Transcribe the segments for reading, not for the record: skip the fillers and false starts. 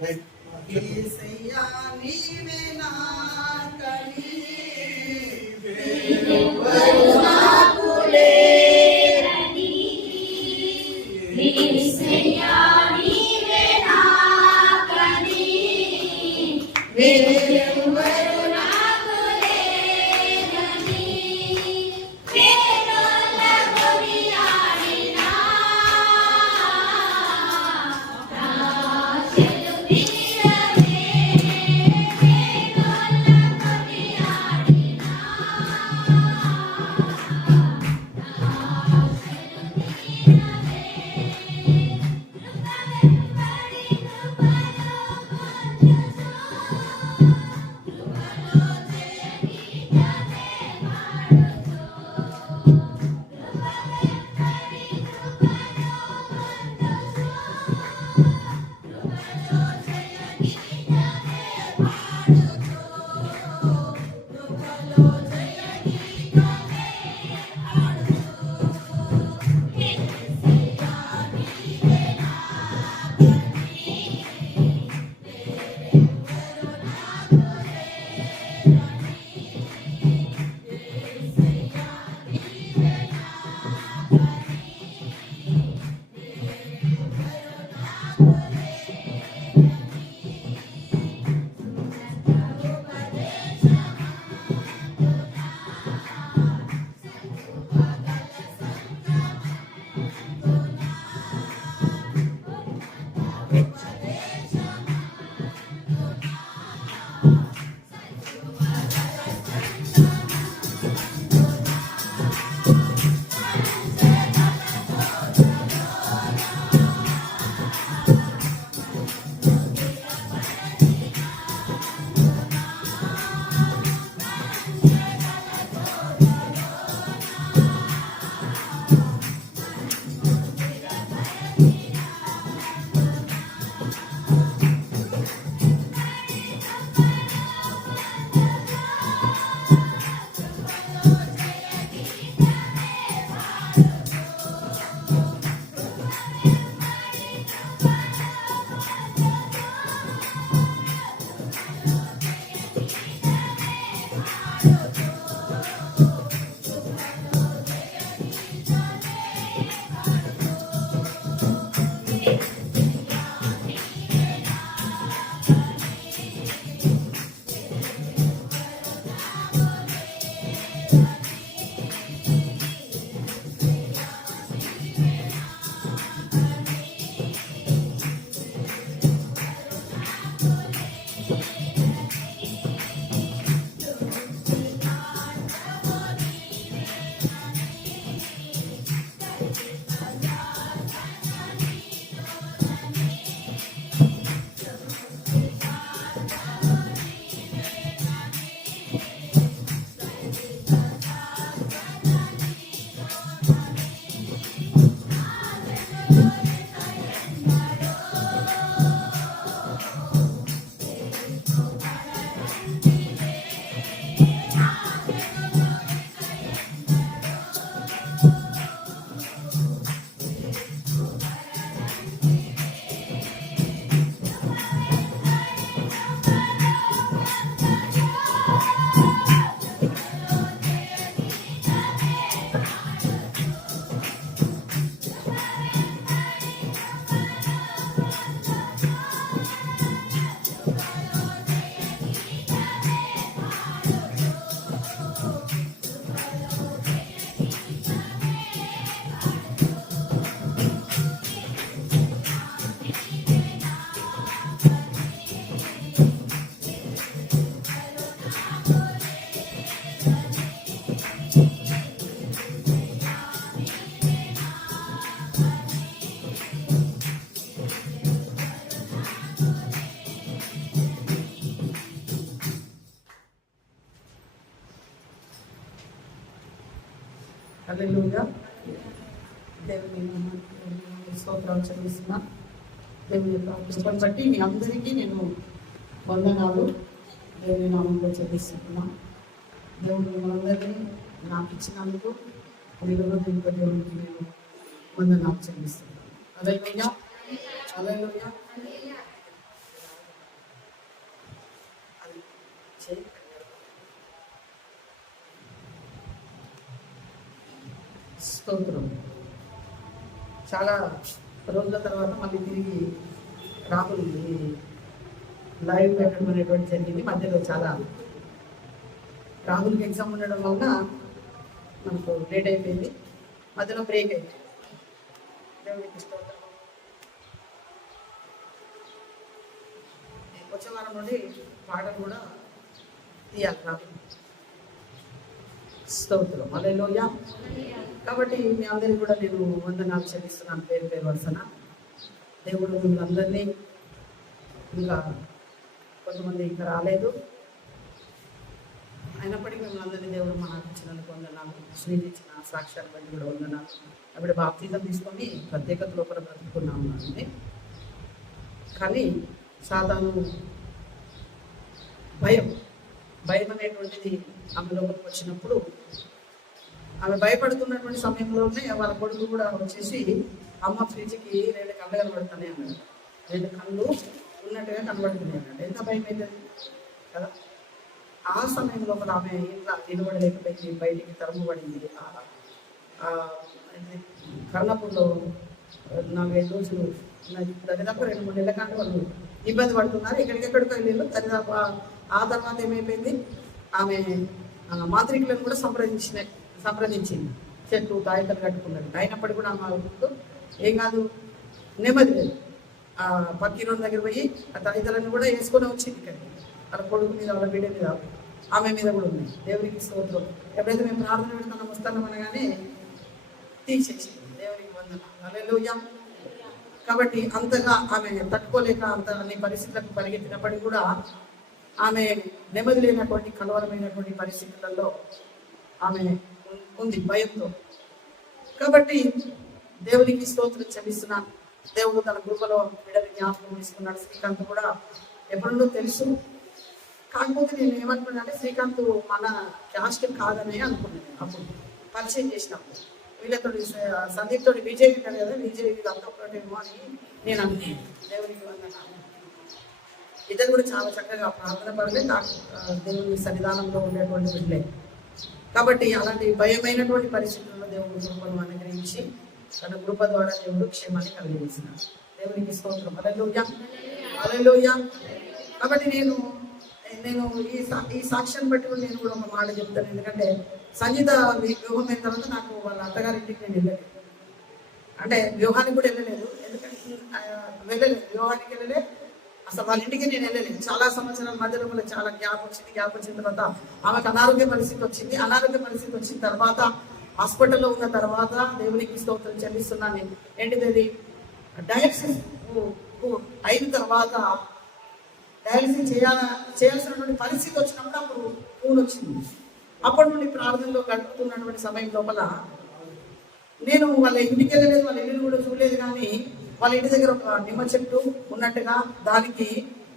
యేసయ్యా నీవే నా కని నాకు లేరని యేసయ్యా నీవే నా కని వేరెవరు నాకు లేరని వేణుల కొనియాడినా నా చెలుమిరవే వేణుల కొనియాడినా హల్లెలూయా. దేవుని స్తోత్రాలు చెల్లిస్తున్నా. దేవుని యొక్క కృపను బట్టి మీ అందరికీ నేను వందనాలు దేవుని నామంలో చెల్లిస్తున్నా. దేవుడు మనందరినీ నాకు ఇచ్చినందుకు దేవునికి నేను వందనాలు చెల్లిస్తున్నాను. హల్లెలూయా. హల్లెలూయా. చేయి. స్తోత్రం. చాలా రోజుల తర్వాత మళ్ళీ తిరిగి రాహుల్ లైవ్ పెట్టడం అనేటువంటి జరిగింది. మధ్యలో చాలా రాహుల్కి ఎగ్జామ్ ఉండడం వలన మనకు లేట్ అయిపోయింది, మధ్యలో బ్రేక్ అయిపోయింది. దేవునికి స్తోత్రం. వచ్చే వారం నుండి పాటలు కూడా తీయాలి రాహుల్. స్తోత్రం. హల్లెలూయా. కాబట్టి మీ అందరికీ కూడా నేను వందనాలు చెల్లిస్తున్నాను పేరు పేరు వరుసన. దేవుడు మిమ్మల్ని అందరినీ, ఇంకా కొంతమంది ఇంకా రాలేదు అయినప్పటికీ మిమ్మల్ని అందరినీ దేవుడు మనకు ఇచ్చినందుకు వందనాలు. స్వీట్ ఇచ్చిన సాక్ష్యాలు బట్టి కూడా వందనాలు. అప్పుడు బాప్తిజం తీసుకొని ప్రత్యేకత లోపల బ్రతుకున్నాము అంటే, కానీ సాతాను భయం అనేటువంటిది ఆమె లోపలికి వచ్చినప్పుడు, ఆమె భయపడుతున్నటువంటి సమయంలోనే వాళ్ళ కొడుకు కూడా వచ్చేసి, అమ్మ ఫ్రిడ్జ్కి 2 కళ్ళు కనబడుతున్నాయి అన్నాడు. 2 కళ్ళు ఉన్నట్టుగా కనబడుతున్నాయి అన్నాడు. ఎంత భయం అవుతుంది కదా. ఆ సమయం లోపల ఆమె ఇంట్లో నిలబడలేకపోయింది, బయటికి తరుముబడింది. కర్ణపూర్లో 4-5 రోజులు దరిదాపు 2-3 నెలల కంటే వాళ్ళు ఇబ్బంది పడుతున్నారు. ఎక్కడికెక్కడికి వెళ్ళారు. దరిదాపు ఆ తర్వాత ఏమైపోయింది, ఆమె మాంత్రికులను కూడా సంప్రదించింది. చెట్టు తాయితలు కట్టుకున్నది. అయినప్పటికీ కూడా ఆమె ఏం కాదు, నెమ్మది లేదు. పక్కీరోని దగ్గర పోయి ఆ తాయితలను కూడా వేసుకొని వచ్చింది. ఇక్కడికి వాళ్ళ కొడుకు మీద, వాళ్ళ బిడ్డ మీద, ఆమె మీద కూడా ఉన్నాయి. దేవునికి స్తోత్రం. ఎప్పుడైతే మేము ప్రార్థన పెడుతున్నాం వస్తున్నాం అనగానే తీసేసింది. దేవునికి వందనాలు. హల్లెలూయా. కాబట్టి అంతగా ఆమె తట్టుకోలేక అంత అన్ని పరిస్థితులకు పరిగెత్తినప్పటికీ కూడా ఆమె నెమ్మది లేనటువంటి కలవరమైనటువంటి పరిస్థితులలో ఆమె ఉంది భయంతో. కాబట్టి దేవునికి స్తోత్రం చెల్లిస్తున్నాను. దేవుడు తన కృపలో బిడ్డని జ్ఞాపకం తీసుకున్నాడు. శ్రీకాంత్ కూడా ఎప్పుడో తెలుసు. కాకపోతే నేను ఏమనుకున్నా అంటే, శ్రీకాంత్ మన క్యాస్ట్ కాదని అనుకున్నాను. అప్పుడు పరిచయం చేసినప్పుడు వీళ్ళతో సందీప్ తోటి విజయ్ ఉంటాడు కదా, విజయ్ వీళ్ళంతా ఒకటేమో అని నేను అనుకున్నాను. దేవునికి వందనాలు. ఇద్దరు కూడా చాలా చక్కగా ప్రార్థన పడలే, దేవుని సన్నిధానంలో ఉండేటువంటి బిడ్డలే. కాబట్టి అలాంటి భయమైనటువంటి పరిస్థితుల్లో దేవుడు కృపను అనుగ్రహించి తన కృప ద్వారా దేవుడు క్షేమాన్ని కలిగించినాడు. దేవునికి స్తోత్రం. హల్లెలూయా. హల్లెలూయా. కాబట్టి నేను ఈ సాక్ష్యం బట్టి నేను కూడా ఒక మాట చెప్తాను. ఎందుకంటే సంగీత వివాహం అయిన తర్వాత నాకు వాళ్ళ అత్తగారింటికి నేను వెళ్ళలేదు. అంటే వివాహానికి కూడా వెళ్ళలేదు. ఎందుకంటే వివాహానికి వెళ్ళలే, అసలు వాళ్ళ ఇంటికి నేను వెళ్ళలేదు. చాలా సంవత్సరాల మధ్యలో కూడా చాలా గ్యాప్ వచ్చిన తర్వాత ఆమెకు అనారోగ్య పరిస్థితి వచ్చింది. అనారోగ్య పరిస్థితి వచ్చిన తర్వాత హాస్పిటల్లో ఉన్న తర్వాత దేవునికి స్తోత్రం చెల్లిస్తున్నాను. ఏంటిది, డయాలసిస్ అయిన తర్వాత డయాలసిస్ చేయాల్సినటువంటి పరిస్థితి వచ్చినప్పుడు అప్పుడు ఫోన్ వచ్చింది. అప్పటి నుండి ప్రార్థనలో గడుపుతున్నటువంటి సమయం లోపల నేను వాళ్ళ ఇంటికి వెళ్ళలేదు, వాళ్ళ ఇల్లు కూడా చూడలేదు. కానీ వాళ్ళ ఇంటి దగ్గర ఒక నిమ్మ చెట్టు ఉన్నట్టుగా, దానికి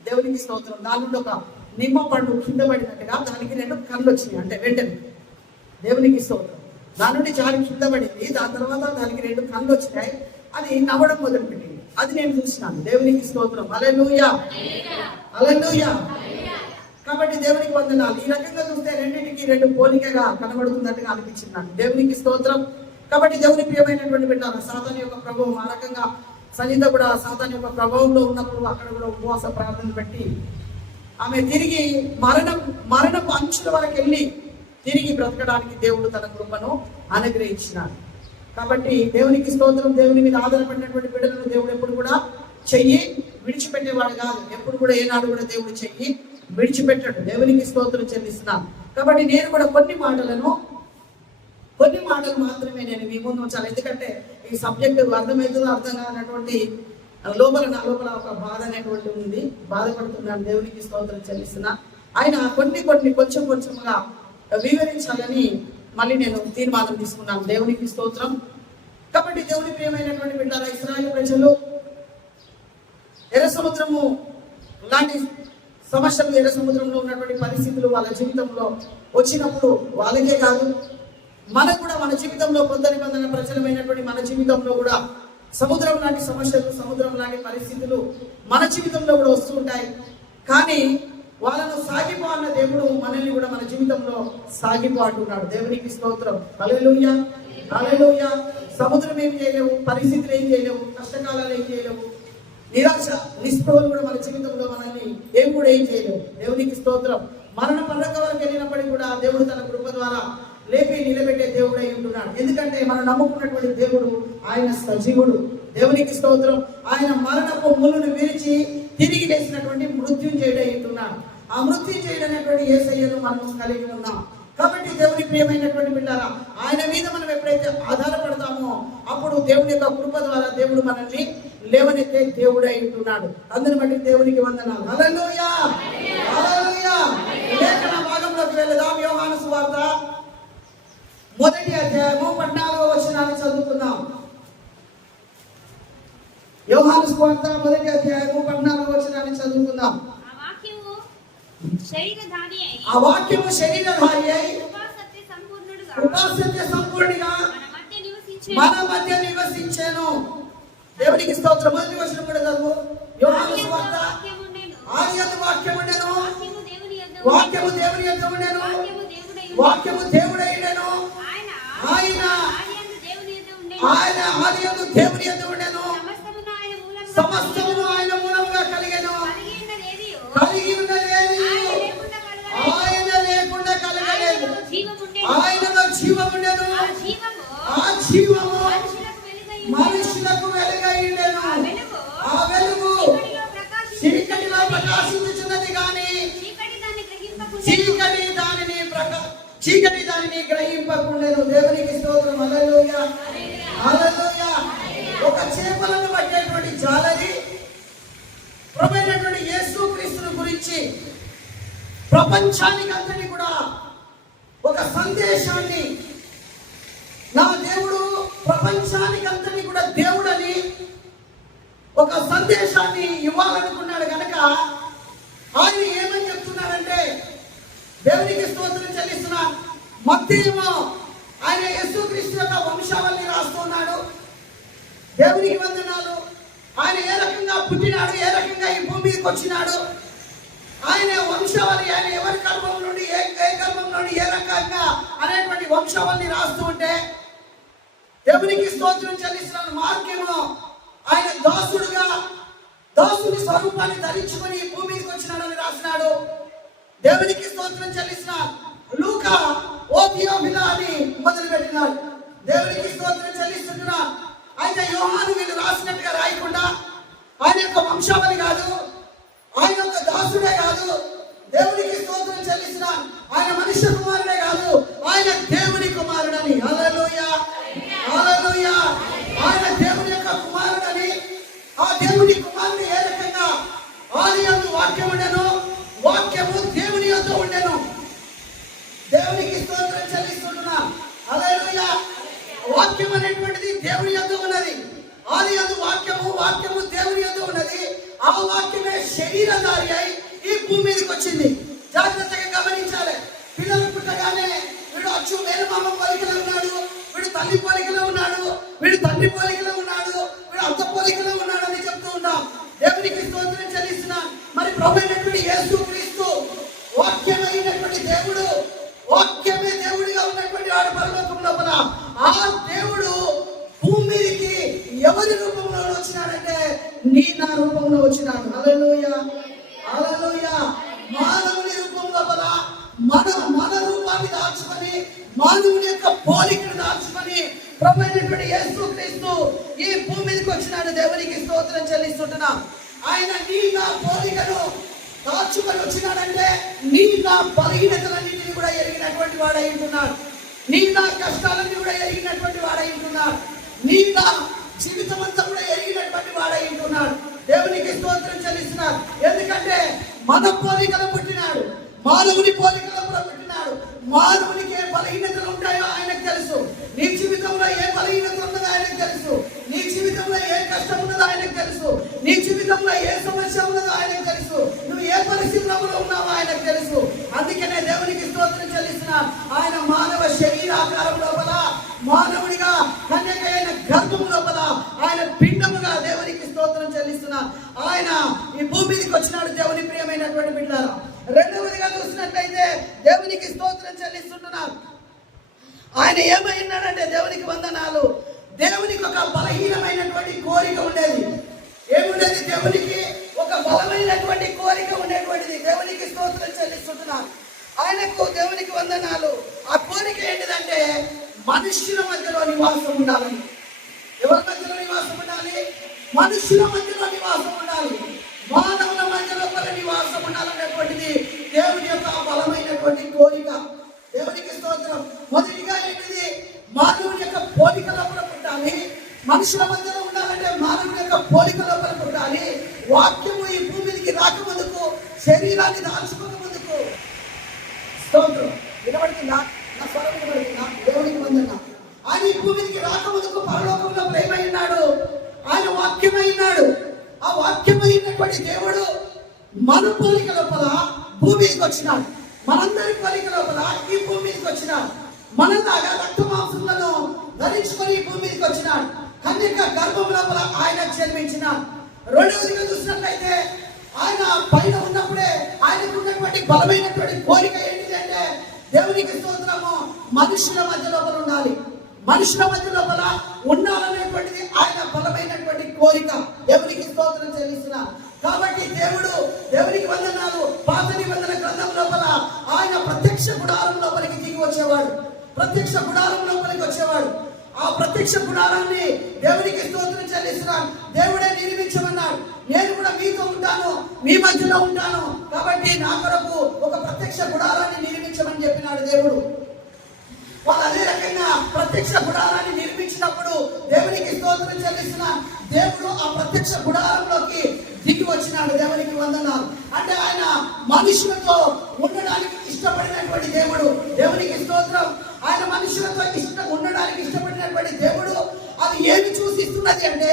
దేవునికి స్తోత్రం, దాని నుండి ఒక నిమ్మ పండు కింద పడినట్టుగా దానికి 2 కళ్ళు వచ్చినాయి. అంటే వెంటనే దేవునికి స్తోత్రం, దాని నుండి చాలా కింద పడింది. దాని తర్వాత దానికి 2 కళ్ళు వచ్చినాయి. అది నవ్వడం మొదలుపెట్టింది. అది నేను చూసినాను. దేవునికి స్తోత్రం. హల్లెలూయా. హల్లెలూయా. కాబట్టి దేవునికి వందనాలు. ఈ రకంగా చూస్తే రెండింటికి 2 పోలికగా కనబడుతున్నట్టుగా అనిపించింది నాకు. దేవునికి స్తోత్రం. కాబట్టి దేవుని ప్రియమైనటువంటి బిడ్డలారా, సాతాను యొక్క ప్రభావం ఆ రకంగా సంగీత కూడా సాతాను యొక్క ప్రభావంలో ఉన్నప్పుడు అక్కడ కూడా ఉపవాస ప్రార్థన పెట్టి ఆమె తిరిగి మరణపు అంచుల వరకు వెళ్ళి తిరిగి బ్రతకడానికి దేవుడు తన కృపను అనుగ్రహించినాడు. కాబట్టి దేవునికి స్తోత్రం. దేవుని మీద ఆధారపడినటువంటి బిడ్డలను దేవుడు ఎప్పుడు కూడా చెయ్యి విడిచిపెట్టేవాడు కాదు. ఎప్పుడు కూడా ఏనాడు కూడా దేవుడు చెయ్యి విడిచిపెట్టాడు. దేవునికి స్తోత్రం చెల్లిస్తున్నాను. కాబట్టి నేను కూడా కొన్ని మాటలు మాత్రమే నేను మీ ముందు ఉంచాలి. ఎందుకంటే ఈ సబ్జెక్టు అర్థమవుతుందో అర్థం కానటువంటి నా లోపల ఒక బాధ అనేటువంటి ఉంది. బాధపడుతున్నాను. దేవునికి స్తోత్రం చెల్లిస్తున్నా. ఆయన కొంచెంగా వివరించాలని మళ్ళీ నేను తీర్మానం తీసుకున్నాను. దేవునికి స్తోత్రం. కాబట్టి దేవుని ప్రియమైనటువంటి బిడ్డలారా, ఇశ్రాయేలు ప్రజలు ఎర్ర సముద్రము లాంటి సమస్యలు, ఎర్ర సముద్రంలో ఉన్నటువంటి పరిస్థితులు వాళ్ళ జీవితంలో వచ్చినప్పుడు వాళ్ళకే కాదు, మనకు కూడా మన జీవితంలో కొత్త నిబంధన ప్రజలమైనటువంటి మన జీవితంలో కూడా సముద్రం లాంటి సమస్యలు, సముద్రం లాంటి పరిస్థితులు మన జీవితంలో కూడా వస్తూ ఉంటాయి. కానీ వాళ్ళను సాగిపో అన్న దేవుడు మనల్ని కూడా మన జీవితంలో సాగిపో అంటున్నాడు. దేవునికి స్తోత్రం. హల్లెలూయా, హల్లెలూయా. సముద్రం ఏం చేయలేవు, పరిస్థితులు ఏం చేయలేవు, కష్టకాలాలు ఏం చేయలేవు, నిరాశ నిస్పృహలు కూడా మన జీవితంలో మనల్ని ఏం చేయలేవు. దేవునికి స్తోత్రం. మరణ పర్వక వరకు వెళ్ళినప్పటికీ కూడా దేవుడు తన కృప ద్వారా లేపి నిలబెట్టే దేవుడు అయి ఉంటున్నాడు. ఎందుకంటే మనం నమ్ముకున్నటువంటి దేవుడు ఆయన సజీవుడు. దేవునికి స్తోత్రం. ఆయన మరణపు ముళ్ళను విరిచి తిరిగి లేచినటువంటి మృత్యుంజయుడు అయి ఉంటున్నాడు. ఆ మృత్యుంజయుడు అనేటువంటి యేసయ్యను మనం కలిగి ఉన్నాం. కాబట్టి దేవుని ప్రియమైనటువంటి బిడ్డారా, ఆయన మీద మనం ఎప్పుడైతే ఆధారపడతామో అప్పుడు దేవుని యొక్క కృప ద్వారా దేవుడు మనల్ని లేవనెత్తే దేవుడు అయి ఉంటున్నాడు. అందరిని బట్టి దేవునికి వందనాలు. హల్లెలూయా, హల్లెలూయా. లేఖన భాగంలోకి వెళ్దాం. యోహాను సువార్త 1వ అధ్యాయము 14వ వచనాన్ని చదువుకుందాం. యోహాను సువార్త 1వ అధ్యాయము 14వ వచనాన్ని చదువుకుందాం. ఆ వాక్యము శరీరధారి అయి కృపా సత్య సంపూర్ణుడిగా మన మధ్య నివసించెను. దేవునికి స్తోత్రం. మొదటి వచనం కూడా చదువు. యోహాను సువార్త, ఆదియందు వాక్యము ఉండెను, వాక్యము దేవుని యొద్ద ఉండెను, వాక్యము దేవుడై ఉండెను, ఆయన ఆదియందు దేవుని యొద్ద ఉండెను, సమస్తమును ఆయన మూలముగా కలిగెను, కలిగి ఉన్నదేది ఆయన లేకుండా కలగలేదు. ఆయనలో జీవం ఉండెను, ఆ జీవము మనుషులకు వెలుగై ఉండెను. ఆ వెలుగు చీకటిలో ప్రకాశించుచున్నది గాని చీకటి దానిని గ్రహింపకుండెను. దేవునికి స్తోత్రం. హల్లెలూయా, హల్లెలూయా. ఒక చేపలను పట్టేటువంటి జాలరి ప్రభువైనటువంటి యేసుక్రీస్తుని గురించి ప్రపంచానికి అందరినీ కూడా ఒక సందేశాన్ని, నా దేవుడు ప్రపంచానికి అందరినీ కూడా దేవుడని ఒక సందేశాన్ని ఇవ్వాలనుకున్నాడు కనుక ఆయన ఏమని చెప్తున్నాడంటే, దేవునికి స్తోత్రం చెల్లిస్తున్నా. మత్తేమో ఆయన యేసుక్రీస్తు యొక్క వంశావళిని రాస్తున్నాడు. దేవునికి వందనాలు. ఆయన ఏ రకంగా పుట్టినాడు, ఏ రకంగా ఈ భూమి మీదకి వచ్చినాడు, ఆయన వంశావళి, ఆయన ఎవరి గర్భం నుండి ఏ గర్భం నుండి ఏ రకంగా అనేటువంటి వంశావళిని రాస్తూ ఉంటే దేవునికి స్తోత్రం చెల్లిస్తున్నాడు. మార్కేమో ఆయన దాసుని స్వరూపాన్ని ధరించుకొని భూమి మీదకి వచ్చినాడని రాసినాడు. దేవునికి స్తోత్రం చెల్లిస్తున్నాడు. లూకా ఓ థియోఫిలా అని మొదలు పెట్టినాడు. దేవునికి స్తోత్రం చెల్లిస్తున్నా. అయితే యోహాను వీళ్ళు రాసినట్టుగా రాయకుండా ఆయన యొక్క వంశావళి కాదు, ఆయన యొక్క దాసుడే కాదు, దేవునికి స్తోత్రం చెల్లిస్తున్నాడు. ఆయన మనుష్య కుమారుడే కాదు, ఆయన దేవుని కుమారుడని. హల్లెలూయా, హల్లెలూయా. ఆయన దేవుని యొక్క కుమారుడని. ఆ దేవుని కుమారుడు ఏ రకంగా ఆదియందు వాక్యం ఉండెను, వాక్యము దేవుని యొద్ద ఉండెను. దేవునికి స్తోత్రం చెల్లిస్తున్నా. హల్లెలూయా. వాక్యం అనేటువంటిది దేవుని యొద్ద ఉన్నది. ఆదియందు వాక్యము, వాక్యము దేవుని యొద్ద ఉన్నది. ఆ వాక్యమే శరీరధారి అయి ఈ భూమి మీదకి వచ్చింది. జాగ్రత్తగా గమనించాలి. పిల్లలు పుట్టగానే వీడు అచ్చు మేనమామ పోలికలో ఉన్నాడు, వీడు తల్లి పోలికలో ఉన్నాడు, వీడు తండ్రి పోలికలో ఉన్నాడు, వీడు అత్త పోలికలో ఉన్నాడు అని చెప్తూ ఉంటాం. దేవునికి స్తోత్రం చెల్లిస్తున్నా. మరి ప్రభువైనటువంటి యేసుక్రీస్తు వాక్యమైనటువంటి దేవుడు, వాక్యమే దేవుడిగా ఉన్నటువంటి వాడు పరలోకం లోపల. ఆ దేవుడు భూమి మీదకి ఎవరి రూపంలో వచ్చినాడంటే నా రూపంలో వచ్చినాడు. హల్లెలూయా, హల్లెలూయా. మానవుని రూపం లోపల మన రూపాన్ని దాచుకొని, మానవుని యొక్క పోలికను దాచుకొని ప్రభువైనటువంటి యేసుక్రీస్తు ఈ భూమి మీదకి వచ్చినాడు. దేవునికి స్తోత్రం చెల్లిస్తుంటున్నా. ఆయన నా పోలికను దాచుకొని వచ్చినాడంటే నా బలహీనతలన్నింటినీ కూడా ఎరిగినటువంటి వాడై ఉంటున్నాడు. నా కష్టాలన్నీ కూడా ఎరిగినటువంటి వాడై ఉంటున్నాడు. నా జీవితం అంతా కూడా ఎరిగినటువంటి వాడై ఉంటున్నాడు. దేవునికి స్తోత్రం చెల్లిస్తున్నారు. ఎందుకంటే మన పోలికలు పుట్టినాడు, మానవుని పోలికలు కూడా పుట్టినాడు. మానవునికి ఏ బలహీనతలు ఉంటాయో ఆయనకు తెలుసు. నీ జీవితంలో ఏ బలహీనత ఉన్నదో ఆయనకు తెలుసు. నీ జీవితంలో ఏ కష్టం ఉన్నదో ఆయనకు తెలుసు. నీ జీవితంలో ఏ సమస్య ఉన్నదో ఆయనకు తెలుసు. నువ్వు ఏ పరిస్థితుల్లో ఉన్నావో ఆయనకు తెలుసు. అందుకనే దేవునికి స్తోత్రం చెల్లిస్తున్నా. ఆయన మానవ శరీరాకారం లోపల, మానవుడిగా కన్యక అయిన గర్భం లోపల, ఆయన పిండముగా దేవునికి స్తోత్రం చెల్లిస్తున్నా. ఆయన ఈ భూమి మీదకి వచ్చినాడు. దేవుని ప్రియమైనటువంటి బిడ్డలారా, స్తోత్రం చెల్లిస్తుంటున్నాను. ఆయన ఏమైనాడంటే దేవునికి వందనాలు. దేవునికి ఒక బలహీనమైనటువంటి కోరిక ఉండేది. ఏముండేది? దేవునికి ఒక బలమైనటువంటి కోరిక ఉండేటువంటిది. దేవునికి స్తోత్రం చెల్లిస్తుంటున్నాను. ఆయనకు దేవునికి వందనాలు. ఆ కోరిక ఏంటిదంటే మనుష్యుల మధ్యలో నివాసం ఉండాలని. ఎవరి మధ్యలో నివాసం ఉండాలి? మనుష్యుల మధ్యలో నివాసం ఉండాలి. మానవుల మధ్యలో నివాసం ఉండాలనేటువంటిది దేవుని యొక్క బలమైనటువంటి కోరిక. దేవునికి స్తోత్రం. మొదటిగా ఏంటిది? మానవుని యొక్క పోలిక లోపల పుట్టాలి. మనుషుల మధ్యలో ఉండాలంటే మానవుని యొక్క పోలిక లోపల పుట్టాలి. వాక్యము ఈ భూమికి రాకముందుకు, శరీరాన్ని దాల్చుకున్న ముందుకు. స్తోత్రం. వినబడుతుందా? నా స్వరం వినబడుతుందా? దేవునికి వందన. ఆయన ఈ భూమికి రాకముందుకు పరలోకంలో ప్రేమైనాడు. ఆయన వాక్యమైనాడు. ఆ వాక్యమైనటువంటి దేవుడు మన పోలిక లోపల భూమికి వచ్చినాడు. మనందరి పోలిక లోపల ఈ భూమికి వచ్చినాడు. మనలాగా రక్త మాంసములను ధరించుకొని ఈ భూమికి వచ్చినాడు. కన్యక గర్భం లోపల ఆయన జన్మించినాడు. రెండవదిగా చూసినట్లయితే ఆయన పైన ఉన్నప్పుడే ఆయనకు ఉన్నటువంటి బలమైనటువంటి కోరిక ఏంటిదంటే దేవునికి స్తోత్రము, మనుషుల మధ్య లోపల ఉండాలి. మనుషుల మధ్య లోపల ఉండాలనేటువంటిది ఆయన బలమైనటువంటి కోరిక. దేవునికి స్తోత్రం చెల్లిస్తున్నా. కాబట్టి దేవునికి వందనాలు. పాత నిబంధన గ్రంథం లోపల ఆయన ప్రత్యక్ష గుడారం లోపలికి దిగి వచ్చేవాడు. ప్రత్యక్ష గుడారం లోపలికి వచ్చేవాడు. ఆ ప్రత్యక్ష గుడారాన్ని దేవునికి స్తోత్రం చెల్లిస్తున్నాను. దేవుడే నిర్మించమన్నాడు. నేను కూడా మీతో ఉంటాను, మీ మధ్యలో ఉంటాను. కాబట్టి నా కొరకు ఒక ప్రత్యక్ష గుడారాన్ని నిర్మించమని చెప్పినాడు దేవుడు. వాళ్ళు అదే రకంగా ప్రత్యక్ష గుడారాన్ని నిర్మించినప్పుడు దేవునికి స్తోత్రం చెల్లిస్తున్నాను. దేవుడు ఆ ప్రత్యక్ష గుడారంలోకి దిగి వచ్చినాడు. దేవునికి వందనాలు. అంటే ఆయన మనుషులతో ఉండడానికి ఇష్టపడినటువంటి దేవుడు. దేవునికి స్తోత్రం. ఆయన మనుషులతో ఉండడానికి ఇష్టపడినటువంటి దేవుడు. అది ఏమి సూచిస్తున్నది అంటే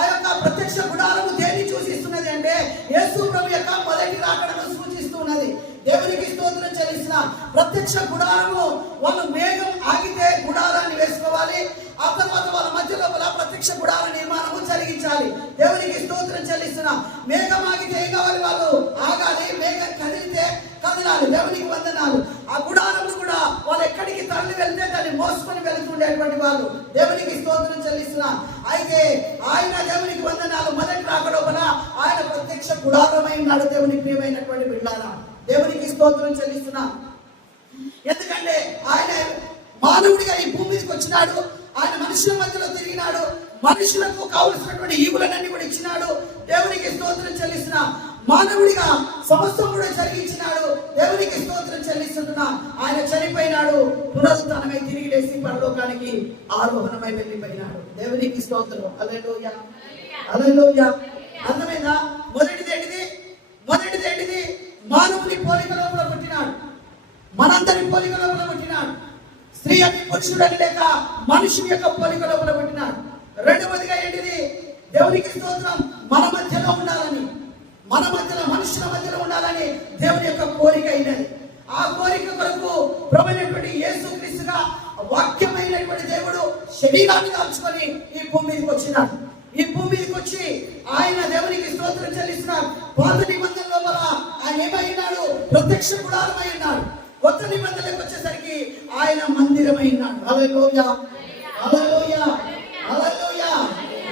ఆ యొక్క ప్రత్యక్ష గుడారము దేన్ని సూచిస్తున్నది అంటే యేసు ప్రభు యొక్క మొదటి రాకడను సూచిస్తున్నది. దేవునికి స్తోత్రం చెల్లిస్తున్నా. ప్రత్యక్ష గుడారము వాళ్ళు మేఘం ఆగితే గుడారాన్ని వేసుకోవాలి. ఆ తర్వాత వాళ్ళ మధ్య లోపల ప్రత్యక్ష గుడార నిర్మాణము జరిగించాలి. దేవునికి స్తోత్రం చెల్లిస్తున్నా. మేఘం ఆగితే ఏం కావాలి? వాళ్ళు ఆగాలి. మేఘం కదిలితే కదలాలి. దేవునికి వందనాలు. ఆ గుడారము కూడా వాళ్ళు ఎక్కడికి తరలి వెళ్తే దాన్ని మోసుకొని వెళ్తుండేటువంటి వాళ్ళు. దేవునికి స్తోత్రం చెల్లిస్తున్నా. అయితే ఆయన దేవునికి వందనాలు. మొదటి రాక లోపల ఆయన ప్రత్యక్ష గుడారమై ఉన్నాడు. దేవునికి ప్రియమైనటువంటి బిడ్డలారా, దేవునికి స్తోత్రం చెల్లిస్తున్నా. ఎందుకంటే ఆయన మానవుడిగా ఈ భూమి మీదకి వచ్చినాడు. ఆయన మనుషుల మధ్యలో తిరిగినాడు. మనుషులకు కావలసినటువంటి ఈవులన్నీ కూడా ఇచ్చినాడు. దేవునికి స్తోత్రం చెల్లిస్తున్నా. మానవుడిగా సమస్తం కూడా జరిగించినాడు. దేవునికి స్తోత్రం చెల్లిస్తున్నా. ఆయన చనిపోయినాడు. పునరుత్థానమై తిరిగి లేచి పరలోకానికి ఆరోహణమై వెళ్ళిపోయినాడు. దేవునికి స్తోత్రం. హల్లెలూయా, హల్లెలూయా. అర్థమైందా? మొదటిది ఏంటిది? మానవుని పోలిక లోపల పుట్టినాడు. మనందరి పోలిక లోపల పుట్టినాడు. స్త్రీ అని పురుషుడని లేక మనుషుని యొక్క పోలిక లోపల పుట్టినాడు. రెండవదిగా ఏంటిది? దేవునికి స్తోత్రం. మన మధ్యలో ఉండాలని, మన మధ్యలో మనుషుల మధ్యలో ఉండాలని దేవుని యొక్క కోరిక అయినది. ఆ కోరిక కొరకు ప్రభువైనటువంటి యేసుక్రీస్తుగా వాక్యమైనటువంటి దేవుడు శరీరాన్ని దాల్చుకొని ఈ భూమి మీదకి వచ్చినాడు. ఈ భూమి మీదకి వచ్చి ఆయన దేవునికి స్తోత్రం చెల్లిస్తున్నాడు. పాత నిబంధన లోపల ఆయన ఏమైనాడు? ప్రత్యక్ష గుడారమై ఉన్నాడు. కొత్త నిబంధనలకు వచ్చేసరికి ఆయన మందిరమై ఉన్నాడు. హల్లెలూయా, హల్లెలూయా, హల్లెలూయా.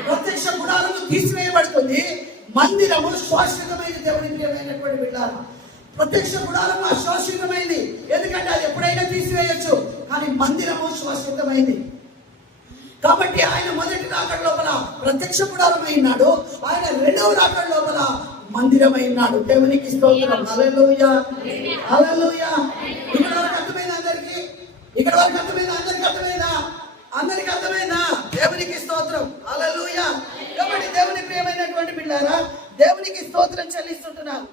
ప్రత్యక్ష గుడారము తీసివేయబడుతుంది. మందిరము శాశ్వతమైన దేవుని ప్రియమైనటువంటి బిడ్డలారా, ప్రత్యక్ష గుడారము శాశ్వతమైంది. ఎందుకంటే అది ఎప్పుడైనా తీసివేయచ్చు. కానీ మందిరము శాశ్వతమైంది. కాబట్టి ఆయన మొదటి రాకడ లోపల ప్రత్యక్ష గుడారమై ఉన్నాడు. ఆయన రెండవ రాకడ లోపల మందిరమై ఉన్నాడు. దేవునికి స్తోత్రం. హల్లెలూయా, హల్లెలూయా. ఇక్కడ వరకు అర్థమైందా అందరికి? ఇక్కడ వరకు అర్థమైందా? అందరికి అర్థమైందా? దేవునికి స్తోత్రం. హల్లెలూయా. కాబట్టి దేవుని ప్రియమైనటువంటి బిడ్డలారా, దేవునికి స్తోత్రం చెల్లిస్తుంటున్నాను.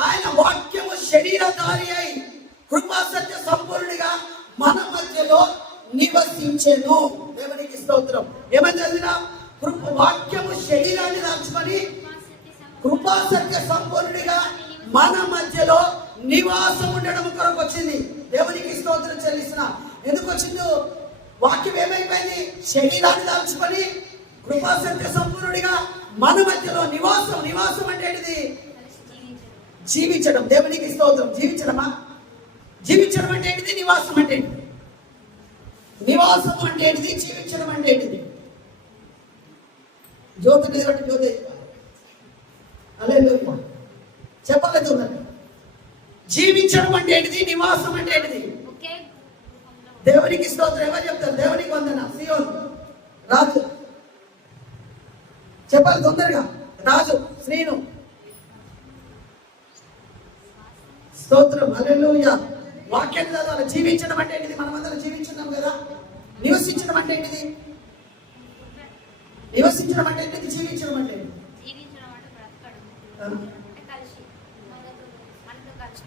ఆయన వాక్యము శరీరధారి అయి కృపా సత్య సంపూర్ణుడిగా మన మధ్యలో నివసించెను. దేవునికి స్తోత్రం. ఏమని చదివినా? వాక్యము శరీరాన్ని దాల్చుకొని కృపా సత్య సంపూర్ణుడిగా మన మధ్యలో నివాసం ఉండడం కొరకు వచ్చింది. దేవునికి స్తోత్రం చెల్లిస్తున్నా. ఎందుకు వచ్చిందో? వాక్యం ఏమైపోయింది? శరీరాన్ని దాల్చుకొని కృపా సత్య సంపూర్ణుడిగా మన మధ్యలో నివాసం అంటే ఏంటిది? జీవించడం. దేవునికి స్తోత్రం. జీవించడమా? జీవించడం అంటే ఏంటిది? నివాసం అంటే ఏంటిది? నివాసం అంటే ఏంటిది? జీవించడం అంటే ఏంటిది? జ్యోతి బట్టి జ్యోతి అలే చెప్పలేదు ఉన్నది. జీవించడం అంటే ఏంటిది? నివాసం అంటే ఏంటిది? దేవునికి స్తోత్రం. ఎవరు చెప్తారు? దేవునికి వందన. సియోన్ రాజు చెప్పాలి తొందరగా. రాజు శ్రీను స్తోత్రం. హల్లెలూయా. వాక్యం చదవాలి. జీవించడం అంటే ఏంటిది? మనమందరం జీవించున్నాం కదా. నివసించడం అంటే ఏంటిది? నివసించడం అంటే ఏంటిది? జీవించడం అంటే ఏంటిది?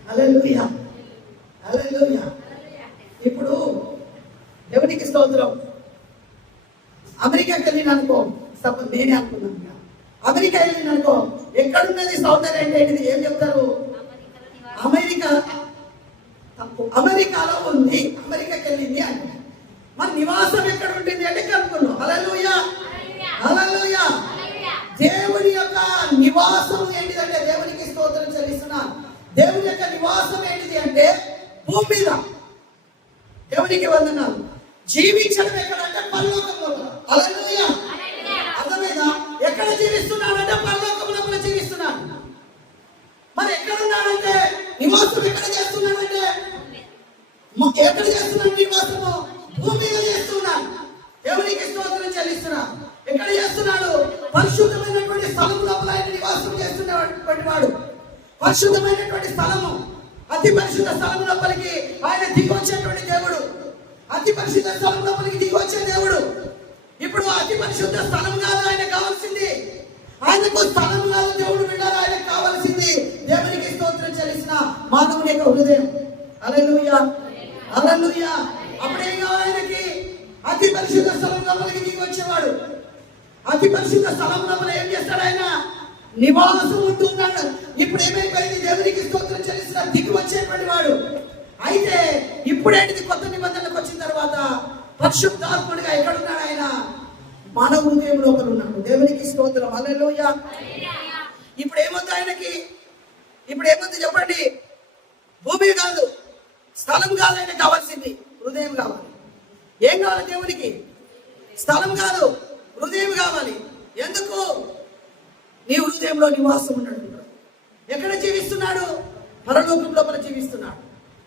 హల్లెలూయా. హల్లెలూయా. ఇప్పుడు దేవునికి స్తోత్రం. అమెరికాకి వెళ్ళిన అనుకో, సపోజ్ నేనే అనుకున్నాను. అమెరికా వెళ్ళిన అనుకో, ఎక్కడున్నది సౌందర్యం అంటే ఏంటిది? ఏం చెప్తారు? అమెరికా తప్పు. అమెరికాలో ఉంది, అమెరికాకి వెళ్ళింది అంటే మన నివాసం ఎక్కడ ఉంటుంది అంటే కనుక్కున్నాం. హల్లెలూయా. హల్లెలూయా. దేవుని యొక్క నివాసం ఏంటిదంటే, దేవునికి స్తోత్రం చెల్లిస్తున్నా. దేవుని యొక్క నివాసం ఏంటిది అంటే భూమి మీద. దేవునికి వందనాలు. జీవించడం ఎక్కడంటే పరలోకంలో. హల్లెలూయా. అర్థమైందా? ఎక్కడ జీవిస్తున్నానంటే పరలోకంలో కూడా జీవిస్తున్నాను. మరి ఎక్కడ ఉన్నానంటే నివాసం ఎక్కడ చేస్తున్నానంటే ఎక్కడ చేస్తున్నాను? నివాసము భూమి మీద చేస్తున్నాను. దేవునికి స్తోత్రం చెల్లిస్తున్నా. ఎక్కడ చేస్తున్నాడు? పరిశుద్ధమైనటువంటి స్థలం లోపల ఆయన నివాసం చేస్తున్నటువంటి వాడు. పరిశుద్ధమైనటువంటి స్థలము, అతి పరిశుద్ధ స్థలం లోపలికి ఆయన దిగి వచ్చేటువంటి దేవుడు. అతి పరిశుద్ధ స్థలం లోపలికి దిగి వచ్చే దేవుడు. ఇప్పుడు అతి పరిశుద్ధ స్థలం కాదు ఆయన కావాల్సింది. ఆయనకు స్థలం కాదు దేవుడు విడాలి. ఆయనకు కావాల్సింది దేవునికి స్తోత్రం చెల్లిసిన మానవుని యొక్క హృదయం. హల్లెలూయా. హల్లెలూయా. అప్పుడేం కావాలి ఆయనకి? అతి పరిశుద్ధ స్థలం లోపలికి దిగి వచ్చేవాడు. అతి పరిశుద్ధ స్థలం లోపల ఏం చేస్తాడు? ఆయన నివాసం ఉంటున్నాడు. ఇప్పుడు ఏమైపోయింది? దేవునికి స్తోత్రం చెల్లిసిన దిగి వచ్చేటువంటి వాడు. అయితే ఇప్పుడేంటిది? కొత్త నిబంధనలకు వచ్చిన తర్వాత పరిశుద్ధాత్ముడిగా ఎక్కడున్నాడు? ఆయన మానవ హృదయం లోపల ఉన్నాడు. దేవునికి స్తోత్రం. హల్లెలూయా. ఇప్పుడు ఏమొద్దు ఆయనకి? ఇప్పుడు ఏమొద్దు చెప్పండి? భూమి కాదు, స్థలం కాదు ఆయనకు కావాల్సింది, హృదయం కావాలి. ఏం కావాలి దేవునికి? స్థలం కాదు, హృదయం కావాలి. ఎందుకు? నీ హృదయంలో నివాసం ఉన్నాడు. ఎక్కడ జీవిస్తున్నాడు? పరలోకం లోపల జీవిస్తున్నాడు.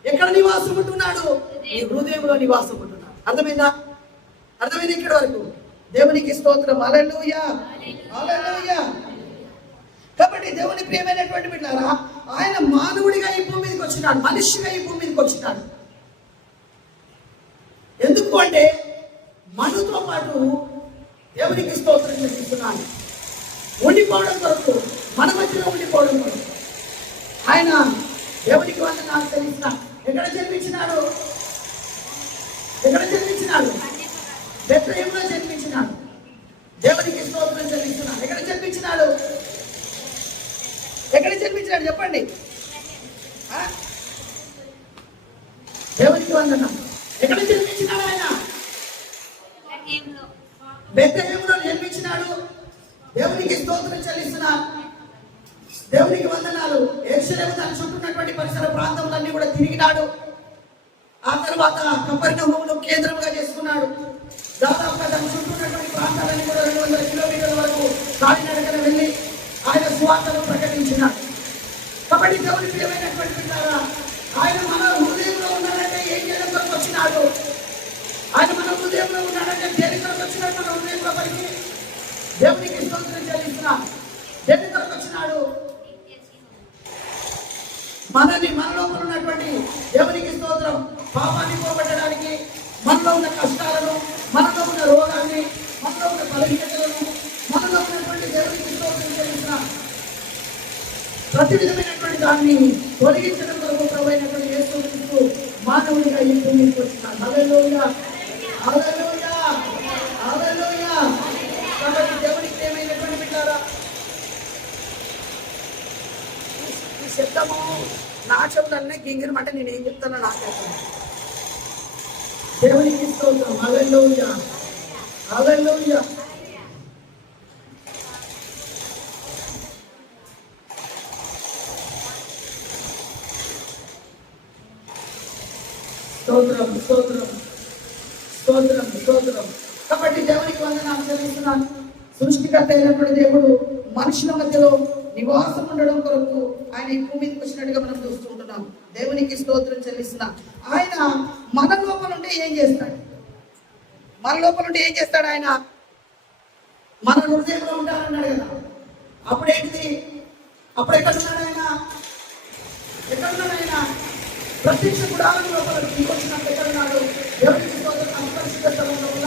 ఎక్కడ నివాసం ఉంటున్నాడు? నీ హృదయంలో నివాసం ఉంటున్నాడు. అర్థమైందా? అర్థమైంది ఇక్కడ వరకు? దేవునికి స్తోత్రం. హల్లెలూయా. హల్లెలూయా. కాబట్టి దేవుని ప్రియమైనటువంటి బిడ్డలారా, ఆయన మానవుడిగా ఈ భూమి మీదకి వచ్చినాడు, మనిషిగా ఈ భూమి మీదకి వచ్చినాడు. ఎందుకు అంటే మనతో పాటు దేవునికి స్తోత్రం చెల్లిస్తున్నాడు. ఉండిపోవడం కొరకు, మన మధ్యలో ఉండిపోవడం కొరకు ఆయన దేవునికి వందనాలు చెల్లిస్తున్నా. ఎక్కడ జన్మించినాడు? ఎక్కడ జన్మించినాడు? బెత్లెహేములో జన్మించినాడు. దేవునికి స్తోత్రం చెల్లిస్తున్నాడు. ఎక్కడ జన్మించినాడు? ఎక్కడ జన్మించినాడు చెప్పండి? దేవునికి వందనం. ఎక్కడ జన్మించినాడు? ఆయన బెత్లెహేములో జన్మించినాడు. దేవునికి స్తోత్రం చెల్లిస్తున్నాడు. దేవునికి వందనాలు. యెరూషలేము దాని చుట్టూ ఉన్నటువంటి పరిసర ప్రాంతములన్నీ కూడా తిరిగినాడు. ఆ తర్వాత కపెర్నహూమును కేంద్రంగా చేసుకున్నాడు. దాదాపుగా దాని చుట్టూ ఉన్నటువంటి ప్రాంతాలన్నీ కూడా 200 కిలోమీటర్ల వరకు కాలినడకన వెళ్ళి ఆయన సువార్తను ప్రకటించినాడు. కాబట్టి దేవుని ప్రియమైనటువంటి బిడ్డలారా, ఆయన మన హృదయంలో ఉన్నాడంటే ఏం చేయడం కొరకు వచ్చినాడు? ఆయన మన హృదయంలో ఉన్నాడంటే దేని కొరకు వచ్చినాడు? మన హృదయంలో పలికి దేవునికి స్తోత్రం చెల్లిస్తున్నాడు. దేని కొరకు వచ్చినాడు? మన లోపల ఉన్నటువంటి దేవునికి స్తోత్రం పాపాన్ని పోగొట్టడానికి, మనలో ఉన్న కష్టాలను, మనలో ఉన్న రోగాన్ని, మనలో ఉన్న బలహీనతలను, మనలో ఉన్నటువంటి దేవునికి స్తోత్రం చెల్లిస్తున్న ప్రతి విధమైనటువంటి దాన్ని తొలగించడం కొరకు ప్రభువైనటువంటి యేసుక్రీస్తు మానవుడిగా ఈ భూమికి వచ్చినాడు. హల్లెలూయా. హల్లెలూయా. హల్లెలూయా. కాబట్టి దేవునికి ఏమైనటువంటి బిడ్డలారా, ఈ శబ్దము నా చెవులన్నీ గింగిరమంటే నేనేం చెప్తానో నాకే దేవునికి స్తోత్రం. హల్లెలూయా. హల్లెలూయా. స్తోత్రం స్తోత్రం స్తోత్రం స్తోత్రం. కాబట్టి దేవునికి వందనాలు చెల్లిస్తున్నాను. సృష్టికర్త అయినటువంటి దేవుడు మనుషుల మధ్యలో నివాసం ఉండడం కొరకు ఆయన ఈ భూమి మీదకి వచ్చినట్టుగా మనం చూస్తుంటున్నాం. దేవునికి స్తోత్రం చెల్లిస్తున్నాం. ఆయన మన లోపల ఉంటే ఏం చేస్తాడు? మన లోపల ఉంటే ఏం చేస్తాడు? ఆయన మన హృదయంలో ఉంటానన్నాడు కదా. అప్పుడేంటిది? అప్పుడు ఎక్కడున్నాడు ఆయన? ఎక్కడున్నాడు ఆయన? ప్రత్యక్ష గుడారం లోపల దిగి వచ్చినప్పుడు ఎక్కడున్నాడు? దేవునికి స్తోత్రం. అపరిశుద్ధ స్థలంలో వల్ల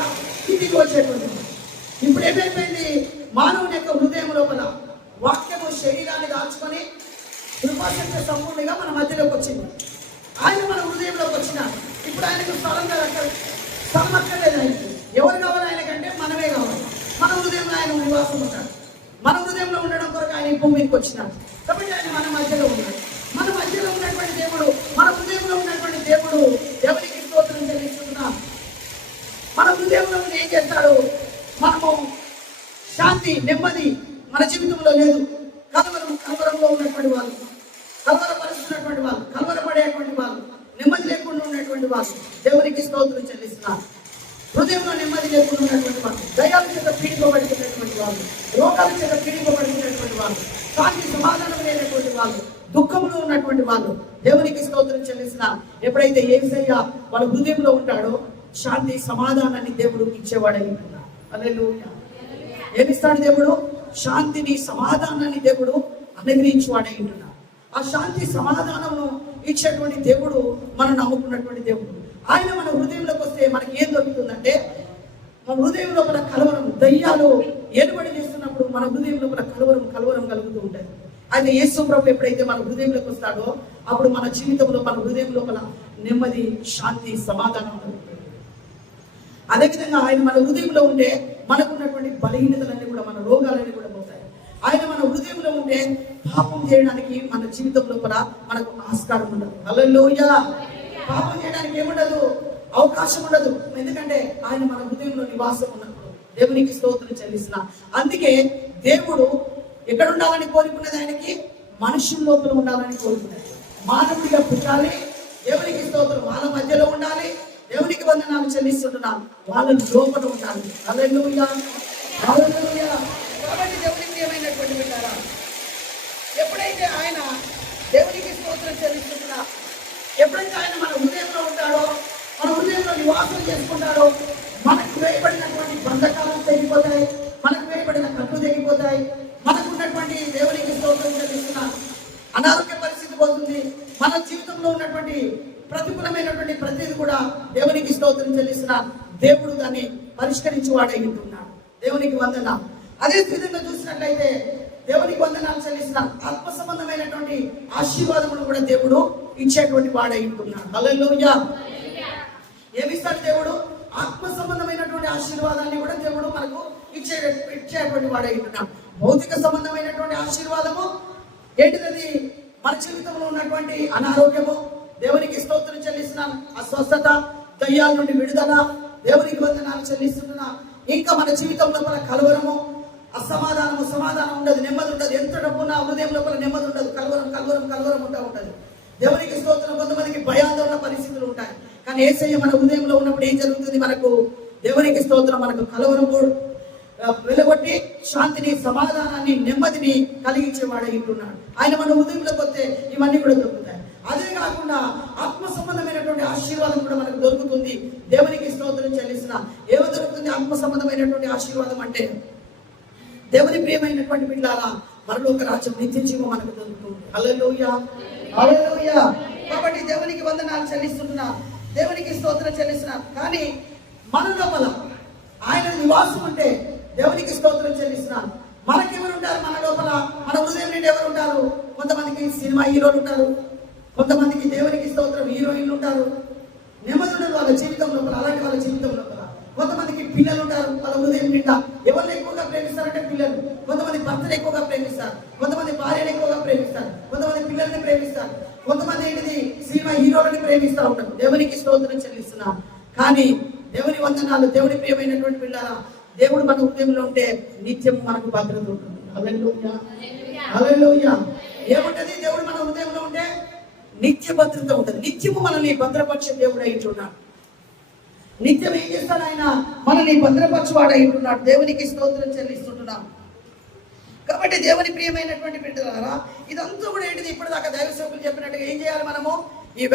దిగి వచ్చేటువంటి ఇప్పుడు ఏమైపోయింది? మానవుని యొక్క హృదయం లోపల వాక్యము శరీరాన్ని దాచుకొని కృపాశక్తి సంపూర్ణంగా మన మధ్యలోకి వచ్చింది. ఆయన మన హృదయంలోకి వచ్చినాడు. ఇప్పుడు ఆయనకు స్థలం అక్కర్లేదు. ఆయనకి ఎవరు కావాలి? ఆయనకంటే మనమే కావాలి. మన హృదయంలో ఆయన నివాసం ఉంటాడు. మన హృదయంలో ఉండడం కొరకు ఆయన భూమి మీదకి వచ్చినాడు. కాబట్టి ఆయన మన మధ్యలో ఉన్నాడు. మన మధ్యలో ఉన్నటువంటి దేవుడు, మన హృదయంలో ఉన్నటువంటి దేవుడు దేవునికి స్తోత్రం చెల్లిస్తున్నాం. మన హృదయంలో ఏం చేస్తాడు? మనము శాంతి, నెమ్మది మన జీవితంలో లేదు. కలవరంలో ఉన్నటువంటి వాళ్ళు, కలవరపరుస్తున్నటువంటి వాళ్ళు, కలవరపడేటువంటి వాళ్ళు, నెమ్మది లేకుండా ఉన్నటువంటి వాళ్ళు దేవునికి స్తోత్రం చెల్లిస్తున్నారు. హృదయంలో నెమ్మది లేకుండా ఉన్నటువంటి వాళ్ళు, దయాల చేత పీడిపబడుతున్నటువంటి వాళ్ళు, రోగాల చేత పీడిపబడుతున్నటువంటి వాళ్ళు, శాంతి సమాధానం లేనటువంటి వాళ్ళు, దుఃఖంలో ఉన్నటువంటి వాళ్ళు దేవునికి స్తోత్రం చెల్లిస్తున్నారు. ఎప్పుడైతే యేసయ్య వాళ్ళ హృదయంలో ఉంటాడో శాంతి సమాధానాన్ని దేవుడు ఇచ్చేవాడై ఉంటున్నాడు. హల్లెలూయా. ఏమిస్తాడు దేవుడు? శాంతిని సమాధానాన్ని దేవుడు అనుగ్రహించేవాడై ఉంటున్నాడు. ఆ శాంతి సమాధానమును ఇచ్చేటువంటి దేవుడు మనం నమ్ముకున్నటువంటి దేవుడు. ఆయన మన హృదయంలోకి వస్తే మనకి ఏం దొరుకుతుందంటే, మన హృదయం లోపల కలవరం, దయ్యాలు ఏలుబడి చేస్తున్నప్పుడు మన హృదయం లోపల కలవరం కలుగుతూ ఉంటాయి. అయితే యేసు ప్రభు ఎప్పుడైతే మన హృదయంలోకి వస్తాడో అప్పుడు మన జీవితంలో, మన హృదయం లోపల నెమ్మది, శాంతి, సమాధానం కలుగుతుంది. అదేవిధంగా ఆయన మన హృదయంలో ఉంటే మనకున్నటువంటి బలహీనతలన్నీ కూడా, మన రోగాలన్నీ కూడా పోతాయి. ఆయన మన హృదయంలో ఉంటే పాపం చేయడానికి మన జీవితంలో కూడా మనకు ఆస్కారం ఉండదు. హల్లెలూయా. పాపం చేయడానికి ఏముండదు, అవకాశం ఉండదు. ఎందుకంటే ఆయన మన హృదయంలో నివాసం ఉన్నప్పుడు దేవునికి స్తోత్రం చెల్లిస్తున్నా. అందుకే దేవుడు ఎక్కడ ఉండాలని కోరుకున్నది? ఆయనకి మనుషుల లోపల ఉండాలని కోరుకున్నది. మానవుడిగా పుట్టాలి, దేవునికి స్తోత్రం, వాళ్ళ మధ్యలో ఉండాలి, దేవునికి వందనాలు చెల్లిస్తున్నాను, వాళ్ళ లోపల ఉండాలి. హల్లెలూయా హల్లెలూయా. కాబట్టి దేవునికి ఏమైనటువంటి విన్నారా? ఎప్పుడైతే ఆయన దేవునికి స్తోత్రం చెల్లిస్తున్నా, ఎప్పుడైతే ఆయన మన హృదయంలో ఉంటాడో, మన హృదయంలో నివాసం చేసుకుంటాడో, మనకు వేయబడినటువంటి బంధకాలు తెగిపోతాయి, మనకు వేయబడిన కట్లు తెగిపోతాయి, మనకు ఉన్నటువంటి దేవునికి స్తోత్రం చెల్లిస్తున్నా అనారోగ్య పరిస్థితి పోతుంది. మన జీవితంలో ఉన్నటువంటి ప్రతికూలమైనటువంటి ప్రతిదీ కూడా దేవునికి స్తోత్రం చెల్లిస్తున్నా దేవుడు దాన్ని పరిష్కరించి వాడై ఉంటున్నాడు. దేవునికి వందన. అదే విధంగా చూసినట్లయితే దేవునికి వందనాలు చెల్లిస్తున్నా ఆత్మ సంబంధమైనటువంటి ఆశీర్వాదమును కూడా దేవుడు ఇచ్చేటువంటి వాడై ఉంటున్నాడు. హల్లెలూయా. ఏమిస్తాడు దేవుడు? ఆత్మ సంబంధమైనటువంటి ఆశీర్వాదాన్ని కూడా దేవుడు మనకు ఇచ్చేటువంటి వాడై ఉంటున్నాడు. భౌతిక సంబంధమైనటువంటి ఆశీర్వాదము ఏంటిది? మన జీవితంలో ఉన్నటువంటి అనారోగ్యము, దేవునికి స్తోత్రం చెల్లిస్తున్నాను, అస్వస్థత, దయ్యాల నుండి విడుదల, దేవునికి వందనాలు చెల్లిస్తున్నా. ఇంకా మన జీవితం లోపల కలవరము, అసమాధానము, సమాధానం ఉండదు, నెమ్మది ఉండదు. ఎంత డబ్బున్నా హృదయం లోపల నెమ్మది ఉండదు. కలవరం ఉంటుంది. దేవునికి స్తోత్రం. కొంతమందికి భయాందోళన పరిస్థితులు ఉంటాయి. కానీ యేసయ్య మన హృదయంలో ఉన్నప్పుడు ఏం జరుగుతుంది? మనకు దేవునికి స్తోత్రం, మనకు కలవరం వెలుగొట్టి శాంతిని, సమాధానాన్ని, నెమ్మదిని కలిగించేవాడై ఉంటున్నాడు. ఆయన మన హృదయంలోకి వస్తే ఇవన్నీ కూడా దొరుకుతాయి. అదే కాకుండా ఆత్మ సంబంధమైనటువంటి ఆశీర్వాదం కూడా మనకు దొరుకుతుంది. దేవునికి స్తోత్రం చెల్లిస్తున్నా. ఏమో దొరుకుతుంది ఆత్మ సంబంధమైనటువంటి ఆశీర్వాదం అంటే? దేవుని ప్రియమైనటువంటి బిడ్డలారా, పరలోక రాజ్యం, నిత్య జీవం మనకు దొరుకుతుంది. హల్లెలూయా హల్లెలూయా. కాబట్టి దేవునికి వందనాలు చెల్లిస్తున్నా, దేవునికి స్తోత్రం చెల్లిస్తున్నా. కానీ మన లోపల ఆయన నివాసం ఉంటే దేవునికి స్తోత్రం చెల్లిస్తున్నాను. మనకెవరు ఉంటారు? మన లోపల, మన హృదయం నుండి ఎవరు ఉంటారు? కొంతమందికి సినిమా హీరోలు ఉంటారు, కొంతమందికి దేవునికి స్తోత్రం హీరోయిన్లు ఉంటారు. నెమ్మది ఉండదు వాళ్ళ జీవితం లోపల. అలాంటి వాళ్ళ జీవితం లోపల కొంతమందికి పిల్లలు ఉంటారు. వాళ్ళ హృదయం నిండా ఎవరిని ఎక్కువగా ప్రేమిస్తారంటే పిల్లలు. కొంతమంది భర్తను ఎక్కువగా ప్రేమిస్తారు, కొంతమంది భార్యను ఎక్కువగా ప్రేమిస్తారు, కొంతమంది పిల్లల్ని ప్రేమిస్తారు, కొంతమంది ఏంటిది సినిమా హీరోలని ప్రేమిస్తూ ఉంటారు. దేవునికి స్తోత్రం చెల్లిస్తున్నా. కానీ దేవుని వందనాలు, దేవుని ప్రియమైనటువంటి పిల్లరా, దేవుడు మన హృదయంలో ఉంటే నిత్యం మనకు భద్రత ఉంటుంది. హల్లెలూయా హల్లెలూయా. ఏముంటది? దేవుడు మన హృదయంలో ఉంటే నిత్య భద్రత ఉంటుంది. నిత్యము మనల్ని భద్రపరిచే దేవుడు అయి ఉంటున్నాడు. నిత్యం ఏం చేస్తాడు ఆయన? మనల్ని భద్రపరచువాడు అయి ఉంటున్నాడు. దేవునికి స్తోత్రం చెల్లిస్తుంటున్నాం. కాబట్టి దేవుని ప్రియమైనటువంటి బిడ్డలారా, ఇదంతా కూడా ఏంటిది? ఇప్పటిదాకా దైవ సేవకులు చెప్పినట్టుగా ఏం చేయాలి మనము? ఈ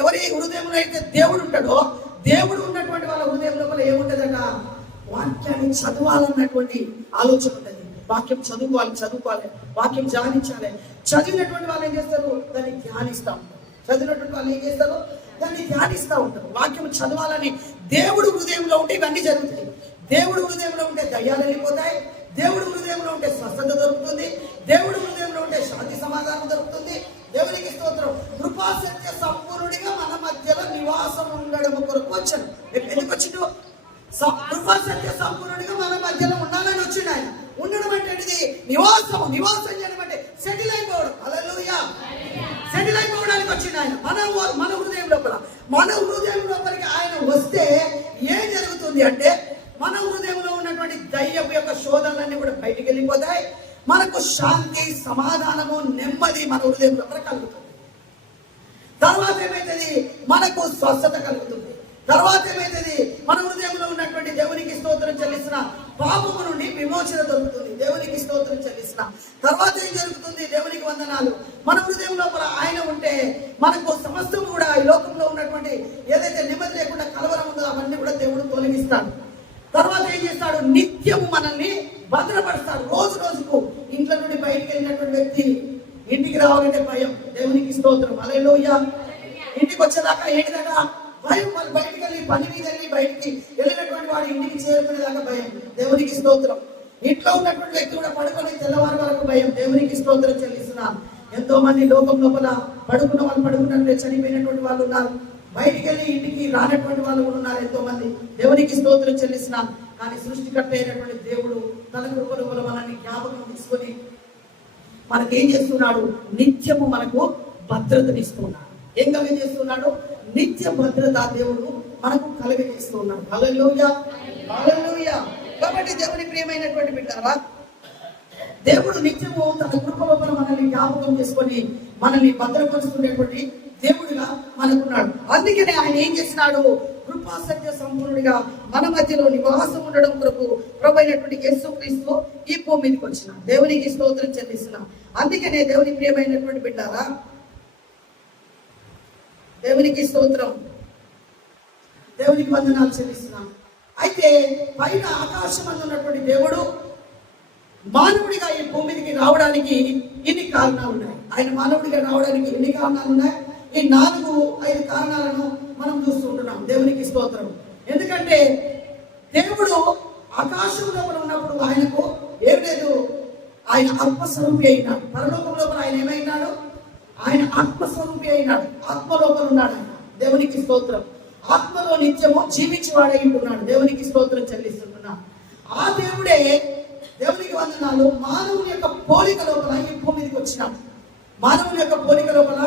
ఎవరి హృదయంలో అయితే దేవుడు ఉంటాడో, దేవుడు ఉన్నటువంటి వాళ్ళ హృదయం లోపల ఏముంటదట? వాక్యాన్ని చదవాలన్నటువంటి ఆలోచన ఉంటుంది. వాక్యం చదువుకోవాలి, వాక్యం ధ్యానించాలి. చదివినటువంటి వాళ్ళు ఏం చేస్తారు? దాన్ని ధ్యానిస్తూ ఉంటారు. చదివినటువంటి వాళ్ళు ఏం చేస్తారు? దాన్ని ధ్యానిస్తూ ఉంటారు. వాక్యం చదవాలని దేవుడు హృదయంలో ఉంటే ఇవన్నీ జరుగుతాయి. దేవుడు హృదయంలో ఉంటే దయ్యాలు వెళ్ళిపోతాయి. దేవుడు హృదయంలో ఉంటే స్వస్థత దొరుకుతుంది. దేవుడు హృదయంలో ఉంటే శాంతి సమాధానం దొరుకుతుంది. దేవునికి స్తోత్రం. కృపా సత్య సంపూర్ణుడిగా మన మధ్యలో నివాసం ఉండడం కొరకు వచ్చాను. ఎందుకు వచ్చిండు? కృపా సత్య సంపూర్ణుడిగా మన మధ్యలో ఉండాలని వచ్చిండు ఆయన. ఉండడం అంటే నివాసం చేయడం అంటే సెటిల్ అయిపోవడం. హల్లెలూయా. సెటిల్ అయిపోవడానికి వచ్చిండు ఆయన మన హృదయం లోపల. మన హృదయం లోపలికి ఆయన వస్తే ఏం జరుగుతుంది అంటే, మన హృదయంలో ఉన్నటువంటి దయ్యం యొక్క శోధనలన్నీ కూడా బయటికి వెళ్ళిపోతాయి. మనకు శాంతి, సమాధానము, నెమ్మది మన హృదయం లోపల కలుగుతుంది. తర్వాత ఏమైతుంది? మనకు స్వస్థత కలుగుతుంది. తర్వాత ఏమైతుంది? మన హృదయంలో ఉన్నటువంటి దేవునికి స్తోత్రం చెల్లిస్తున్న పాపము నుండి విమోచన దొరుకుతుంది. దేవునికి స్తోత్రం చెల్లిస్తున్న తర్వాత ఏం జరుగుతుంది? దేవునికి వందనాలు. మన హృదయం లోపల ఆయన ఉంటే మనకు సమస్తం కూడా ఈ లోకంలో ఉన్నటువంటి ఏదైతే నెమ్మది లేకుండా కలవరం ఉందో అవన్నీ కూడా దేవుడు తొలగిస్తాడు. తర్వాత ఏం చేస్తాడు? నిత్యము మనల్ని భద్రపరుస్తాడు. రోజుకు ఇంట్లో నుండి బయటికి వెళ్ళినటువంటి వ్యక్తి ఇంటికి రావాలంటే భయం. దేవునికి స్తోత్రం. హల్లెలూయా. ఇంటికి వచ్చేదాకా ఏంటిదాకా భయం. వాళ్ళు బయటికి వెళ్ళి పని మీద వెళ్ళి బయటికి వెళ్ళినటువంటి వాడు ఇంటికి చేరుకునేదాకా భయం. దేవునికి స్తోత్రం. ఇంట్లో ఉన్నటువంటి వ్యక్తి కూడా పడుకొని తెల్లవారు వరకు భయం. దేవునికి స్తోత్రం చెల్లిస్తున్నాను. ఎంతో మంది లోకం లోపల పడుకున్నట్లే చనిపోయినటువంటి వాళ్ళు ఉన్నారు. బయటికి వెళ్ళి ఇంటికి రానటువంటి వాళ్ళు కూడా ఉన్నారు ఎంతో మంది. దేవునికి స్తోత్రం చెల్లిస్తున్నాం. కానీ సృష్టికర్త అయినటువంటి దేవుడు తన కృపలో మనల్ని జ్ఞాపకం తీసుకొని మనకేం చేస్తున్నాడు? నిత్యము మనకు భద్రతనిస్తున్నాడు. ఏం కలిగజేస్తున్నాడు? నిత్య భద్రత దేవుడు మనకు కలిగజేస్తున్నాడు. హల్లెలూయా, హల్లెలూయా. కాబట్టి దేవుని ప్రియమైనటువంటి బిడ్డలారా, దేవుడు నిత్యము తన కృపలో మనల్ని జ్ఞాపకం చేసుకొని మనల్ని భద్రపరుచుకునేటువంటి దేవుడిగా మనకున్నాడు. అందుకనే ఆయన ఏం చేసినాడు? కృపా సత్య సంపూర్ణుడిగా మన మధ్యలో నివాసం ఉండడం కొరకు ప్రభువైనటువంటి యేసుక్రీస్తు ఈ భూమి మీదకి వచ్చిన. దేవునికి స్తోత్రం చెల్లిస్తున్నాం. అందుకనే దేవుని ప్రియమైనటువంటి బిడ్డారా, దేవునికి స్తోత్రం, దేవునికి వందనాలు చెల్లిస్తున్నాం. అయితే పైన ఆకాశం ఉన్నటువంటి దేవుడు మానవుడిగా ఈ భూమి మీదకి రావడానికి ఎన్ని కారణాలు ఉన్నాయి? ఆయన మానవుడిగా రావడానికి ఎన్ని కారణాలు ఉన్నాయి? ఈ 4-5 కారణాలను మనం చూస్తుంటున్నాం. దేవునికి స్తోత్రం. ఎందుకంటే దేవుడు ఆకాశం లోపల ఉన్నప్పుడు ఆయనకు ఏం లేదు, ఆయన ఆత్మస్వరూపి అయినాడు. పరలోకం లోపల ఆయన ఏమైనాడు? ఆయన ఆత్మస్వరూపి అయినాడు. ఆత్మ లోపల ఉన్నాడు ఆయన. దేవునికి స్తోత్రం. ఆత్మలో నిత్యము జీవించేవాడై ఉంటున్నాడు. దేవునికి స్తోత్రం చెల్లిస్తున్నాడు. ఆ దేవుడే, దేవునికి వందనాలు, మానవుని యొక్క పోలిక లోపల ఈ భూమి మీదకి వచ్చినాడు. మానవుని యొక్క పోలిక లోపల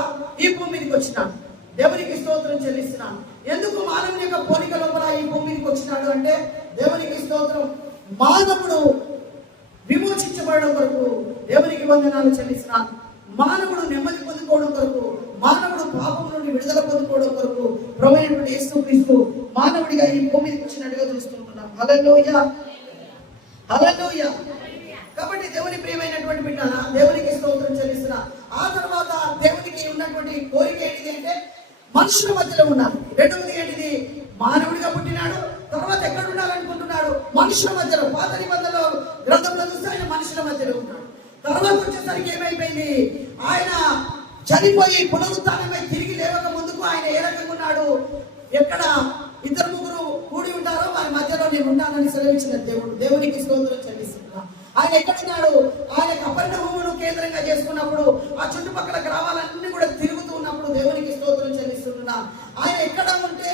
ఈ భూమి మీదకి వచ్చినాడు. దేవునికి స్తోత్రం చెల్లిస్తున్నాను. ఎందుకు మానవుని యొక్క పోలిక లోపల ఈ భూమి మీదకి వచ్చినాడు అంటే, దేవునికి స్తోత్రం, మానవుడు విమోచించబడడం కొరకు దేవునికి వందనాలు చెల్లిస్తున్నాను. మానవుడు నెమ్మది పొందుకోవడం కొరకు, మానవుడు పాపం నుండి విడుదల పొందుకోవడం కొరకు ప్రభువైనటువంటి యేసుక్రీస్తు మానవుడిగా ఈ భూమి మీదకి వచ్చినట్టుగా చూస్తుంటున్నాం. హల్లెలూయా, హల్లెలూయా. కాబట్టి దేవుని ప్రియమైనటువంటి బిడ్డలారా, దేవునికి స్తోత్రం చెల్లిస్తున్నా. ఆ తర్వాత దేవునికి ఉన్నటువంటి కోరిక ఏంటిది అంటే, మనుషుల మధ్యలో ఉన్నారు. రెండవది ఏంటిది? మానవుడిగా పుట్టినాడు. తర్వాత ఎక్కడ ఉండాలనుకుంటున్నాడు? మనుషుల మధ్యలో. పాత నిబంధనలో గ్రంథంలో చూస్తే ఆయన మనుషుల మధ్యలో ఉన్నాడు. తర్వాత వచ్చేసరికి ఏమైపోయింది? ఆయన చనిపోయి పునరుత్థానమై తిరిగి లేవక ముందుకు ఆయన ఏ రకంగా ఉన్నాడు? ఎక్కడ 2-3 కూడి ఉంటారో వారి మధ్యలో నేను ఉంటానని సెలవిచ్చిన దేవుడు. దేవునికి స్తోత్రం చెల్లిస్తున్నా. ఆయన ఎక్కడున్నాడు? ఆయన కపెర్నహూమును కేంద్రంగా చేసుకున్నప్పుడు ఆ చుట్టుపక్కల గ్రామాలన్నీ కూడా తిరుగుతూ ఉన్నప్పుడు దేవునికి స్తోత్రం చెల్లిస్తున్నా. ఆయన ఎక్కడ ఉంటే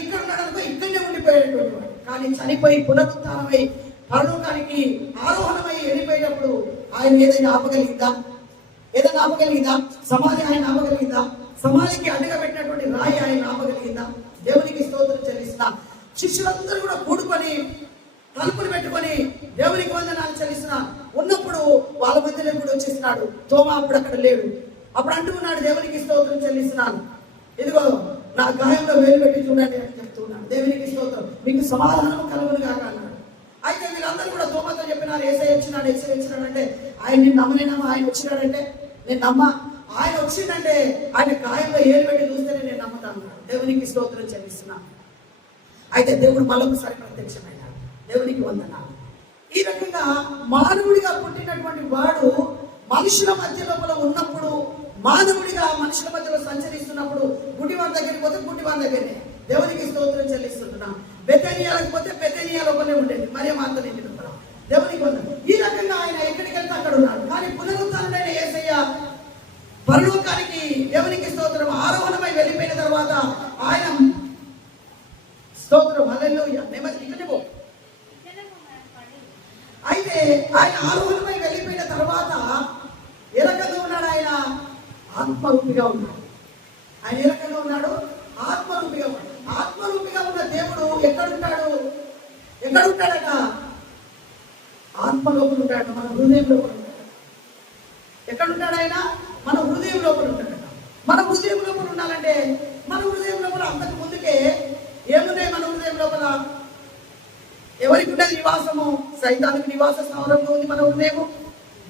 ఇక్కడ ఉన్నాడనుకో ఇక్కడనే ఉండిపోయేటువంటి వాడు. కానీ చనిపోయి పునరుత్థానమై పరలోకానికి ఆరోహణమై వెళ్ళిపోయేటప్పుడు ఆయన ఏదైనా ఆపగలిగిందా? ఏదైనా ఆపగలిగిందా? సమాధి ఆయన ఆపగలిగిందా? సమాధికి అడ్డుగా పెట్టినటువంటి రాయి ఆయన ఆపగలిగిందా? దేవునికి స్తోత్రం చెల్లిస్తున్నా. శిష్యులందరూ కూడా కూడుకొని తలుపులు పెట్టుకొని దేవునికి వందనాలు చెల్లిస్తున్నా ఉన్నప్పుడు వాళ్ళ మధ్యలో కూడా వచ్చేసినాడు. తోమా అప్పుడు అక్కడ లేడు. అప్పుడు అంటూ ఉన్నాడు, దేవునికి స్తోత్రం చెల్లిస్తున్నాను, ఇదిగో నా గాయంలో వేలు పెట్టి చూడండి అని చెప్తున్నాడు. దేవునికి స్తోత్రం, మీకు సమాధానం కలుగును కాక అన్నాడు. అయితే వీళ్ళందరూ కూడా తోమతో చెప్పినారు, ఏసై వచ్చినాడు అంటే ఆయన నేను నమ్మనేనమ్మా, ఆయన వచ్చినాడంటే నేను నమ్మ, ఆయన వచ్చిందంటే ఆయన గాయంలో ఏలు పెట్టి చూస్తేనే నేను నమ్ముతాను. దేవునికి స్తోత్రం చెల్లిస్తున్నాను. అయితే దేవుడు మళ్ళొకసారి ప్రత్యక్షమైనాడు. దేవునికి వందనాలు. ఈ రకంగా మానవుడిగా పుట్టినటువంటి వాడు మనుషుల మధ్యలో ఉన్నప్పుడు, మానవుడిగా మనుషుల మధ్యలో సంచరిస్తున్నప్పుడు, గుడ్డివారి దగ్గరికి పోతే గుడ్డివారి దగ్గరనే దేవునికి స్తోత్రం చెల్లిస్తున్నాం. బెతనియాలకు పోతే బెతనియా లోపలే ఉండేది, మరియ మాత ఇంటి లోపల. దేవునికి వందనాలు. ఈ రకంగా ఆయన ఎక్కడికి వెళ్తే అక్కడ ఉన్నాడు. కానీ పునరుత్థానుడైన యేసయ్య పరలోకానికి, దేవునికి స్తోత్రం, ఆరోహణమై వెళ్ళిపోయిన తర్వాత ఆయన స్తోత్రం హల్లెలూయా ఇక్కడే పో. అయితే ఆయన ఆరోహణమై వెళ్ళిపోయిన తర్వాత ఏ రకంగా ఉన్నాడు? ఆయన ఆత్మరూపిగా ఉన్నాడు. ఆయన ఏ రకంగా ఉన్నాడు? ఆత్మరూపిగా ఉన్నాడు. ఆత్మరూపిగా ఉన్న దేవుడు ఎక్కడుంటాడు? ఎక్కడుంటాడట? ఆత్మ లోపల ఉంటాడు, మన హృదయం లోపల ఉంటాడు. ఎక్కడుంటాడు ఆయన? మన హృదయం లోపల ఉంటాడట. మన హృదయం లోపల ఉండాలంటే, మన హృదయం లోపల అంతకు ముందుకే ఏమున్నాయి? మన హృదయం లోపల ఎవరికి ఉన్నది నివాసము? సైతానికి నివాస స్థానంగా ఉంది మన హృదయము,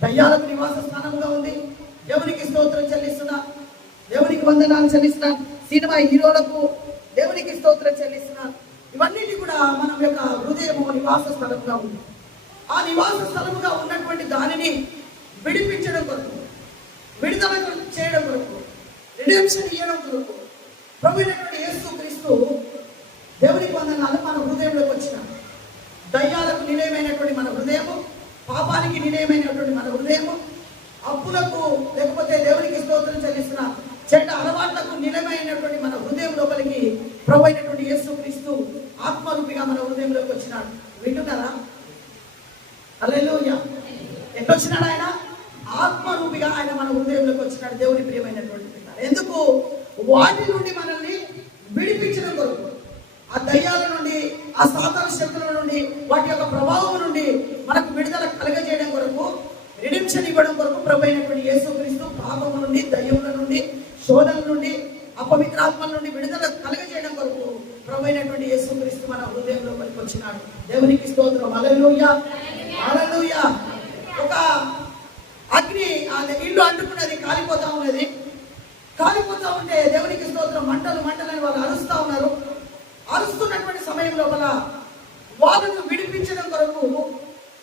దయ్యాలకు నివాస స్థానంగా ఉంది. దేవునికి స్తోత్రం చెల్లిస్తున్నా, దేవునికి వందనాలు చెల్లిస్తున్నా, సినిమా హీరోలకు దేవునికి స్తోత్రం చెల్లిస్తున్నా. ఇవన్నిటి కూడా మనం యొక్క హృదయము నివాస స్థలంగా ఉంది. ఆ నివాస స్థలముగా ఉన్నటువంటి దానిని విడిపించడం కొరకు, విడుదల చేయడం కొరకు, రిడెంప్షన్ ఇవ్వడం కొరకు ప్రభువైనటువంటి యేసు క్రీస్తు దేవునికి వందనాలు మన హృదయంలోకి వచ్చిన దయ్యాలకు నిలయమైనటువంటి మన హృదయము, పాపానికి నిలయమైనటువంటి మన హృదయము, అప్పులకు లేకపోతే దేవునికి స్తోత్రం చెల్లిస్తున్న చెడ్డ అలవాట్లకు నిలయమైనటువంటి మన హృదయం లోపలికి ప్రభు అయినటువంటి యేసు క్రీస్తు ఆత్మరూపిగా మన హృదయంలోకి వచ్చినాడు. వింటున్నారా? హల్లెలూయా. ఎక్కడొచ్చినాడు ఆయన? ఆత్మరూపిగా ఆయన మన హృదయంలోకి వచ్చినాడు. దేవుని ప్రియమైనటువంటి పిల్లలు, ఎందుకు? వాటి నుండి మనల్ని విడిపించడం కొరకు, ఆ దయ్యాల నుండి, ఆ సాతాను శక్తుల నుండి, వాటి యొక్క ప్రభావం నుండి మనకు విడుదల కలగజేయడం కొరకు, రిడెంప్షన్ ఇవ్వడం కొరకు ప్రభు అయినటువంటి యేసుక్రీస్తు పాపము నుండి, దయ్యముల నుండి, శోధన నుండి, అపవిత్రాత్మల నుండి విడుదల కలగజేయడం కొరకు ప్రభు అయినటువంటి యేసుక్రీస్తు మన హృదయంలో వచ్చినాడు. దేవునికి స్తోత్రం హల్లెలూయా, హల్లెలూయా. ఒక అగ్ని ఇల్లు అంటుకున్నది, కాలిపోతా ఉన్నది. కాలిపోతా ఉంటే దేవునికి స్తోత్రం, మంటలు మంటలని వాళ్ళు అరుస్తా ఉన్నారు. అరుస్తున్నటువంటి సమయం లోపల వాళ్ళను విడిపించడం కొరకు,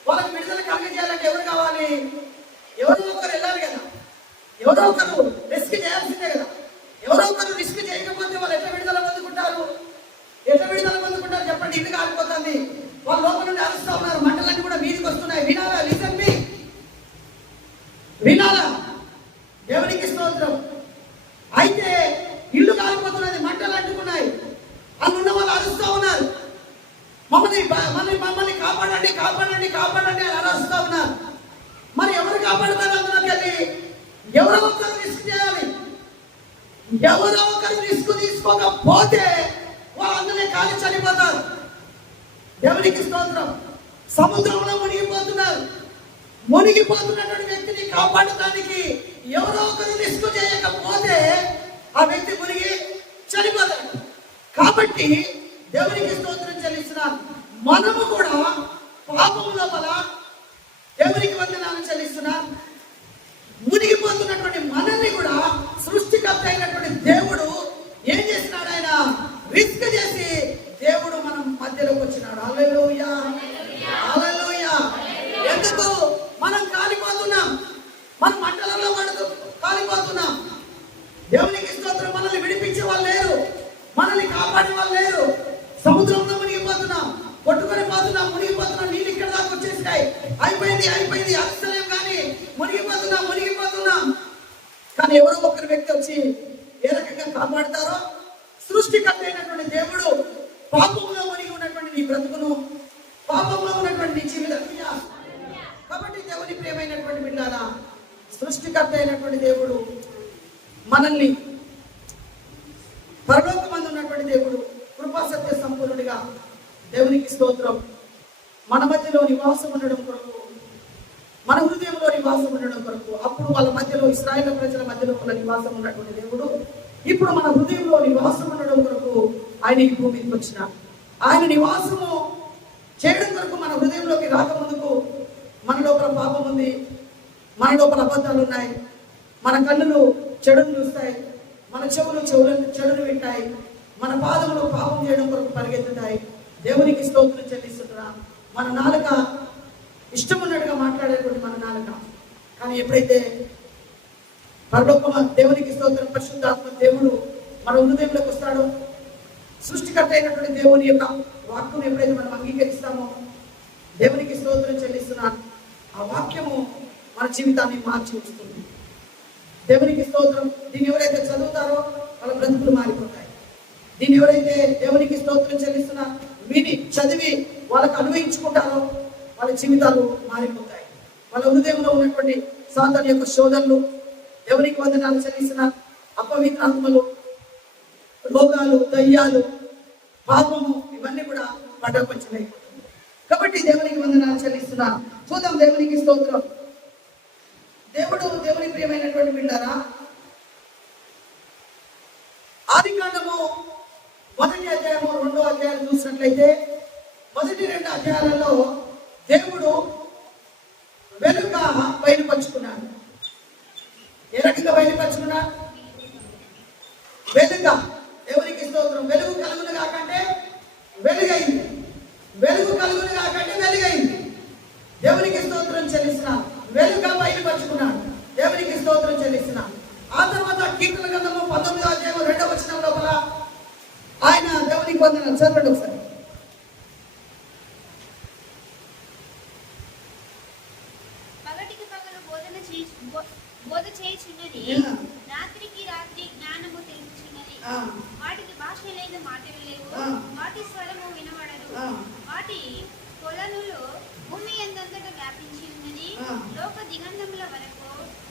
వాళ్ళకి విడుదల కలగజేయాలంటే ఎవరు కావాలి? ఎవరో ఒకరు వెళ్ళాలి కదా, ఎవరో ఒకరు రిస్క్ చేయాల్సిందే కదా. ఎవరో ఒకరు రిస్క్ చేయకపోతే వాళ్ళు ఎట్లా విడుదల పొందుకుంటారు? ఎట్లా విడుదల పొందుకుంటారు చెప్పండి? ఇల్లు కాలిపోతుంది, వాళ్ళ లోపల నుండి అరుస్తా ఉన్నారు, మంటలన్నీ కూడా మీదికి వస్తున్నాయి. వినాలా? లిసన్ మీ, వినాలా? దేవునికి స్తోత్రం. అయితే ఇల్లు కాలిపోతున్నది, మంటలు అంటుకున్నాయి, అందున్న వాళ్ళు అరుస్తూ ఉన్నారు, మమ్మల్ని కాపాడండి, కాపాడండి, కాపాడండి అని అరుస్తూ ఉన్నారు. మరి ఎవరు కాపాడుతారు? అందులోకి వెళ్ళి ఎవరో ఒకరు రిస్క్ చేయాలి. ఎవరో ఒకరు రిస్క్ తీసుకోకపోతే వాళ్ళందరినీ కాలి చనిపోతారు. దేవునికి స్తోత్రం. సముద్రంలో మునిగిపోతున్నారు. మునిగిపోతున్నటువంటి వ్యక్తిని కాపాడటానికి ఎవరో ఒకరు రిస్క్ చేయకపోతే ఆ వ్యక్తి మునిగి చనిపోతాడు. కాబట్టి దేవునికి స్తోత్రం చెల్లిస్తున్నాను. మనము కూడా పాపం లోపల దేవునికి వందనాలు చెల్లిస్తున్నాం. మునిగిపోతున్నటువంటి మనల్ని కూడా సృష్టికర్త అయినటువంటి దేవుడు ఏం చేసినాడు? ఆయన రిస్క్ చేసి దేవుడు మనం మధ్యలోకి వచ్చినాడు. హల్లెలూయా, హల్లెలూయా. ఎందుకు? మనం కాలిపోతున్నాం, మనం మంటలలో పడుతూ కాలిపోతున్నాం. దేవునికి స్తోత్రం. మనల్ని విడిపించే వాళ్ళు లేరు, మనల్ని కాపాడే వాళ్ళు లేరు. సముద్రంలో మునిగిపోతున్నాం, కొట్టుకొని పోతున్నాం, మునిగిపోతున్నాం. నీళ్ళు ఇక్కడ దాకా వచ్చేసినాయి, అయిపోయింది అక్షరం కానీ మునిగిపోతున్నాం. కానీ ఎవరో ఒకరి వ్యక్తి వచ్చి ఏ రకంగా కాపాడుతారో సృష్టికర్త అయినటువంటి దేవుడు పాపంలో మునిగి ఉన్నటువంటి నీ బ్రతుకును, పాపంలో ఉన్నటువంటి నీ జీవితం. కాబట్టి దేవుని ప్రియమైనటువంటి బిడ్డలారా, సృష్టికర్త అయినటువంటి దేవుడు మనల్ని, పరలోకమందు ఉన్నటువంటి దేవుడు కృపా సత్య సంపూర్ణుడిగా, దేవునికి స్తోత్రం, మన మధ్యలో నివాసం ఉండడం కొరకు మన హృదయంలో నివాసం ఉండడం కొరకు. అప్పుడు వాళ్ళ మధ్యలో, ఇశ్రాయేలు ప్రజల మధ్యలో వాళ్ళ నివాసం ఉన్నటువంటి దేవుడు ఇప్పుడు మన హృదయంలో నివాసం ఉండడం కొరకు ఆయన ఈ భూమికి వచ్చిన. ఆయన నివాసము చేయడం కొరకు మన హృదయంలోకి రాకముందుకు మన లోపల పాపం ఉంది, మన లోపల అబద్ధాలు ఉన్నాయి, మన కన్నులు చెడును చూస్తాయి, మన చెడును వింటాయి, మన పాదములు పాపం చేయడం కొరకు పరిగెత్తుతాయి. దేవునికి స్తోత్రం చెల్లిస్తున్నాం. మన నాలుక ఇష్టం ఉన్నట్టుగా మాట్లాడేటువంటి మన నాలుక. కానీ ఎప్పుడైతే పరలోకమ దేవునికి స్తోత్రం పరిశుద్ధాత్మ దేవుడు మన హృదయంలోకి వస్తాడో, సృష్టికర్త అయినటువంటి దేవుని యొక్క వాక్యం ఎప్పుడైతే మనం అంగీకరిస్తామో, దేవునికి స్తోత్రం చెల్లిస్తున్నాను, ఆ వాక్యము మన జీవితాన్ని మార్చి ఉంచుతుంది. దేవునికి స్తోత్రం. దీన్ని ఎవరైతే చదువుతారో వాళ్ళ బ్రతుకులు మారిపోతాయి. దీన్ని ఎవరైతే దేవునికి స్తోత్రం చెల్లిస్తున్నా విని చదివి వాళ్ళకు అన్వయించుకుంటారో వాళ్ళ జీవితాలు మారిపోతాయి. వాళ్ళ హృదయంలో ఉన్నటువంటి సాతాను యొక్క శోధనలు, దేవునికి వందనాలు చెల్లిస్తున్న అపవిత్రాత్మలు, రోగాలు, దయ్యాలు, పాపము, ఇవన్నీ కూడా పటాపంచలైపోతుంది. కాబట్టి దేవునికి వందనాలు చెల్లిస్తున్నా. చూద్దాం దేవునికి స్తోత్రం. దేవుని ప్రియమైనటువంటి బిడ్డారా, ఆదికాండము 1వ అధ్యాయము 2వ అధ్యాయాలు చూసినట్లయితే మొదటి 2 అధ్యాయాలలో దేవుడు వెలుగుగా బయలుపరుచుకున్నాడు. ఏ రకంగా బయలుపరుచుకున్నాడు? వెలుగుగా. దేవునికి స్తోత్రం. వెలుగు కలుగును కాకంటే వెలుగైంది, వెలుగు కలుగును కాకంటే వెలుగైంది. దేవునికి స్తోత్రం చెల్లిస్తున్నాను. వెలుగుగా బయలుపరుచుకున్నాడు. దేవునికి స్తోత్రం చెల్లిస్తున్నాను. ఆ తర్వాత కీర్తన గ్రంథము 19వ అధ్యాయం 2వ వచనం లోపల ఆయన దేవునికి వందనాలు చదవండి ఒకసారి. పగటికి పగలు బోధ చేయుచున్నది, రాత్రికి రాత్రి జ్ఞానము తెలుపుచున్నది. వాటికి భాష లేదు, మాటలు లేవు, వాటి స్వరము వినబడదు. వాటి కొలనులు భూమి ఎందంతటా వ్యాపించి ఉన్నది, లోక దిగంధముల వరకు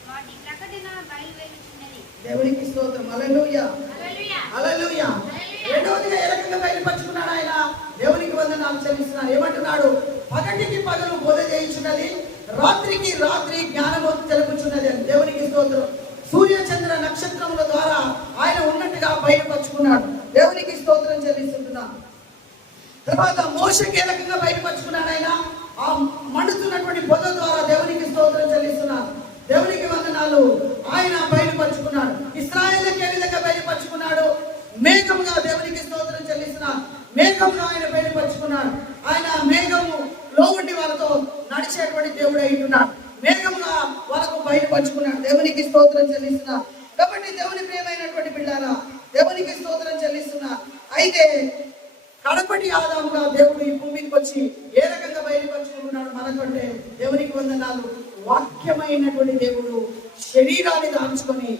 వాటి ప్రకటన బయలువెళ్ళుచున్నది. దేవునికి స్తోత్రం. హల్లెలూయా, హల్లెలూయా. రెండవదిగా ఏ రకంగా బయలుపరుచుకున్నాడు ఆయన? దేవునికి వందనాలు చెల్లిస్తున్నాడు. ఏమంటున్నాడు? పగటికి పగలు బోధ చేయించున్నది, రాత్రికి రాత్రి జ్ఞానము తెలుపుచున్నది అని. దేవునికి స్తోత్రం. సూర్య చంద్ర నక్షత్రముల ద్వారా ఆయన ఉన్నట్టుగా బయలుపరుచుకున్నాడు. దేవునికి స్తోత్రం చెల్లిస్తున్నాడు. తర్వాత మోషకి ఏ రకంగా బయలుపరుచుకున్నాడు ఆయన? ఆ మండుతున్నటువంటి పొద ద్వారా దేవునికి స్తోత్రం చెల్లిస్తున్నాడు. దేవునికి వందనాలు. ఆయన బయలుపరుచుకున్నాడు. ఇశ్రాయేలుకి ఏ విధంగా బయలుపరుచుకున్నాడు? మేఘముగా. దేవునికి స్తోత్రం చెల్లిస్తున్నాడు. మేఘంగా ఆయన బయలుపరుచుకున్నాడు. ఆయన మేఘములో ఉండి వాళ్ళతో నడిచేటువంటి దేవుడు అయింటున్నాడు. మేఘంగా వాళ్ళకు బయలుపరుచుకున్నాడు. దేవునికి స్తోత్రం చెల్లిస్తున్నాడు. కాబట్టి దేవుని ప్రియమైనటువంటి బిడ్డారా, దేవునికి స్తోత్రం చెల్లిస్తున్నా. అయితే కడపటి ఆదాముగా దేవుడు ఈ భూమికి వచ్చి ఏ రకంగా బయలుపరుచుకుంటున్నాడు మనకంటే? దేవునికి వందనాలు. వాక్యమైనటువంటి దేవుడు శరీరాన్ని దాల్చుకొని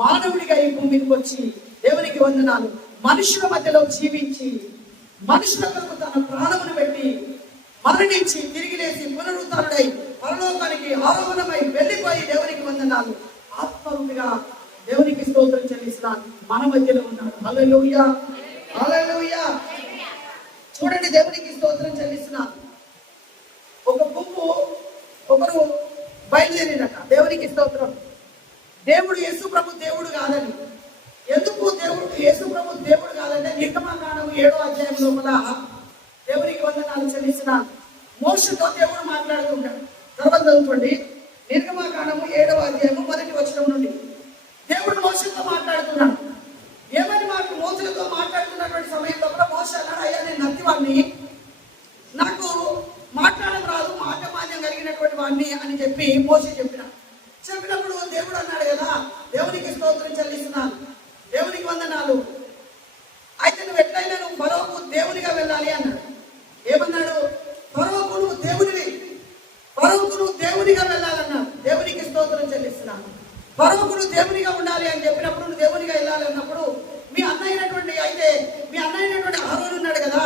మానవుడిగా ఈ భూమికి వచ్చి, దేవునికి వందనాలు, మనుషుల మధ్యలో జీవించి మనుషుల కొరకు తన ప్రాణమును పెట్టి మరణించి తిరిగి లేచి పునరుద్ధరణై పరలోకానికి ఆరోహణమై వెళ్ళిపోయి, దేవునికి వందనాలు, ఆత్మరూపిగా దేవునికి స్తోత్రం చెల్లిస్తున్నాను, మన మధ్యలో ఉన్నాడు. హల్లెలూయా, హల్లెలూయా. చూడండి, దేవునికి స్తోత్రం చెల్లిస్తున్నాను. ఒక గుంపు ఒకరు బయలుదేరినట. దేవునికి స్తోత్రం. దేవుడు యేసు ప్రభు దేవుడు కాదని. ఎందుకు దేవుడు యేసు ప్రభు దేవుడు కాదంటే నిర్గమకాండం 7వ అధ్యాయం లోపల దేవునికి వందనాలు చెల్లిస్తున్నాను. మోషేతో దేవుడు మాట్లాడుతుంటాడు. తర్వాత చదువుకోండి, నిర్గమకాండము 7వ అధ్యాయము 1వ వచనం నుండి దేవుడు మోషేతో మాట్లాడుతున్నాడు. ఏమని మోషేతో మాట్లాడుతున్నటువంటి సమయంలో కూడా మోషే అన్నాడు, అయ్యా నేను నత్తివాడిని, నాకు మాట్లాడడం రాదు, మాటమాన్యం కలిగినటువంటి వాడిని అని చెప్పి మోషే చెప్పినప్పుడు దేవుడు అన్నాడు కదా, దేవునికి స్తోత్రం చెల్లిస్తున్నాను, దేవునికి వందనాలు, అయితే నువ్వు ఎట్లయినా నువ్వు ఫరోకు దేవునిగా వెళ్ళాలి అన్నాడు. ఏమన్నాడు? ఫరోకు నువ్వు దేవునివి, ఫరోకు నువ్వు దేవునిగా వెళ్ళాలన్నాడు. దేవునికి స్తోత్రం చెల్లిస్తున్నాను. ఫరోకు నువ్వు దేవునిగా ఉండాలి అని చెప్పినప్పుడు, నువ్వు దేవునిగా వెళ్ళాలి అన్నప్పుడు, మీ అన్నయ్యటువంటి అహరోను ఉన్నాడు కదా,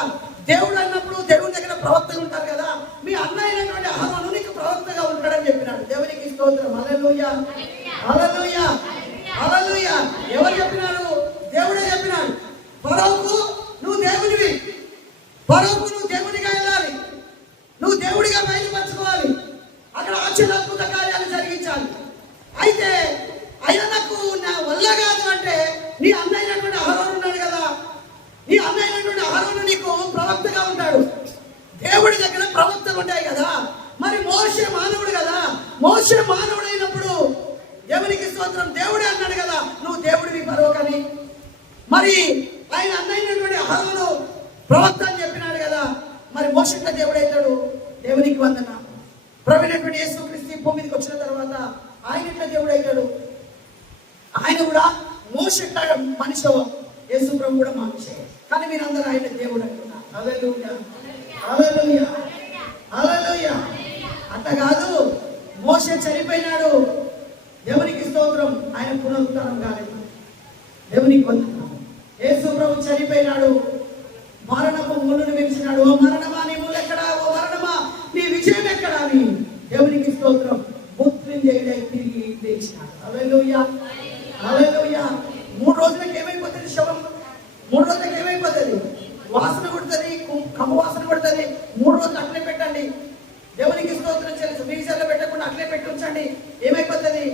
దేవుడు అన్నప్పుడు దేవుని దగ్గర ప్రవక్తలు ఉంటారు కదా, మీ అన్నయ్యటువంటి అహరోను నీకు ప్రవక్తగా ఉంటాడని చెప్పినాడు. దేవునికి స్తోత్రం. హల్లెలూయా, హల్లెలూయా, హల్లెలూయా. ఎవరు చెప్పినాడు? దేవుడే చెప్పినాడు. ఫరోకు నువ్వు దేవునివి, ఫరోకు నువ్వు దేవునిగా వెళ్ళాలి, నువ్వు దేవుడిగా బయలుపరచుకోవాలి. అక్కడ ఆశ్చర్యాత్మక కార్యాలు జరిగించాలి. అయితే ఆయనకు నా వల్ల కాదు అంటే నీ అన్నయ్యటువంటి అహరోను ఉన్నాడు కదా, నీ అన్నయ్యటువంటి అహరోను నీకు ప్రవక్తగా ఉంటాడు. దేవుడి దగ్గర ప్రవక్తలు ఉంటాయి కదా. మరి మోషే మానవుడు కదా, మోషే మానవుడు అయినప్పుడు దేవునికి స్తోత్రం, దేవుడే అన్నాడు కదా నువ్వు దేవుడివి పరవకని. మరి ఆయన అన్నయ్యటువంటి అహరోను ప్రవక్త అని చెప్పినాడు కదా, మరి మోషే దేవుడు అవుతాడు. దేవునికి వందన. ప్రభువైనటువంటి యేసుక్రీస్తు భూమి మీదకి వచ్చిన తర్వాత ఆయన ఎట్లా దేవుడు అవుతాడు? ఆయన కూడా మోషే మనిషి, యేసు ప్రభు కూడా మనిషి. కానీ మీరందరూ ఆయన దేవుడు అంటున్నారు. హల్లెలూయా, హల్లెలూయా, హల్లెలూయా. అట్లా కాదు, మోషే చనిపోయినాడు, దేవునికి స్తోత్రం, ఆయన పునరుద్ధరణ కాలేదు. దేవునికి వందనాలు. యేసు ప్రభు చనిపోయినాడు, మరణపు ముళ్ళును విరిచినాడు. ఓ మరణమా నీ ముళ్ళు ఎక్కడా, ఓ మరణమా నీ విజయం ఎక్కడా అని దేవునికి స్తోత్రం మృత్యుంజయుడై తిరిగి లేచినాడు. హల్లెలూయా, హల్లెలూయా. 3 రోజులకు ఏమైపోతుంది శవం? 3 రోజులకు ఏమైపోతుంది? వాసన కొడుతుంది, కమ్మ వాసన కొడుతుంది. 3 రోజులు అట్లే పెట్టండి. దేవునికి స్తోత్రం చెల్లి, ఫ్రీజర్లో పెట్టకుండా అట్లే పెట్టి ఉంచండి. ఏమైపోతుంది?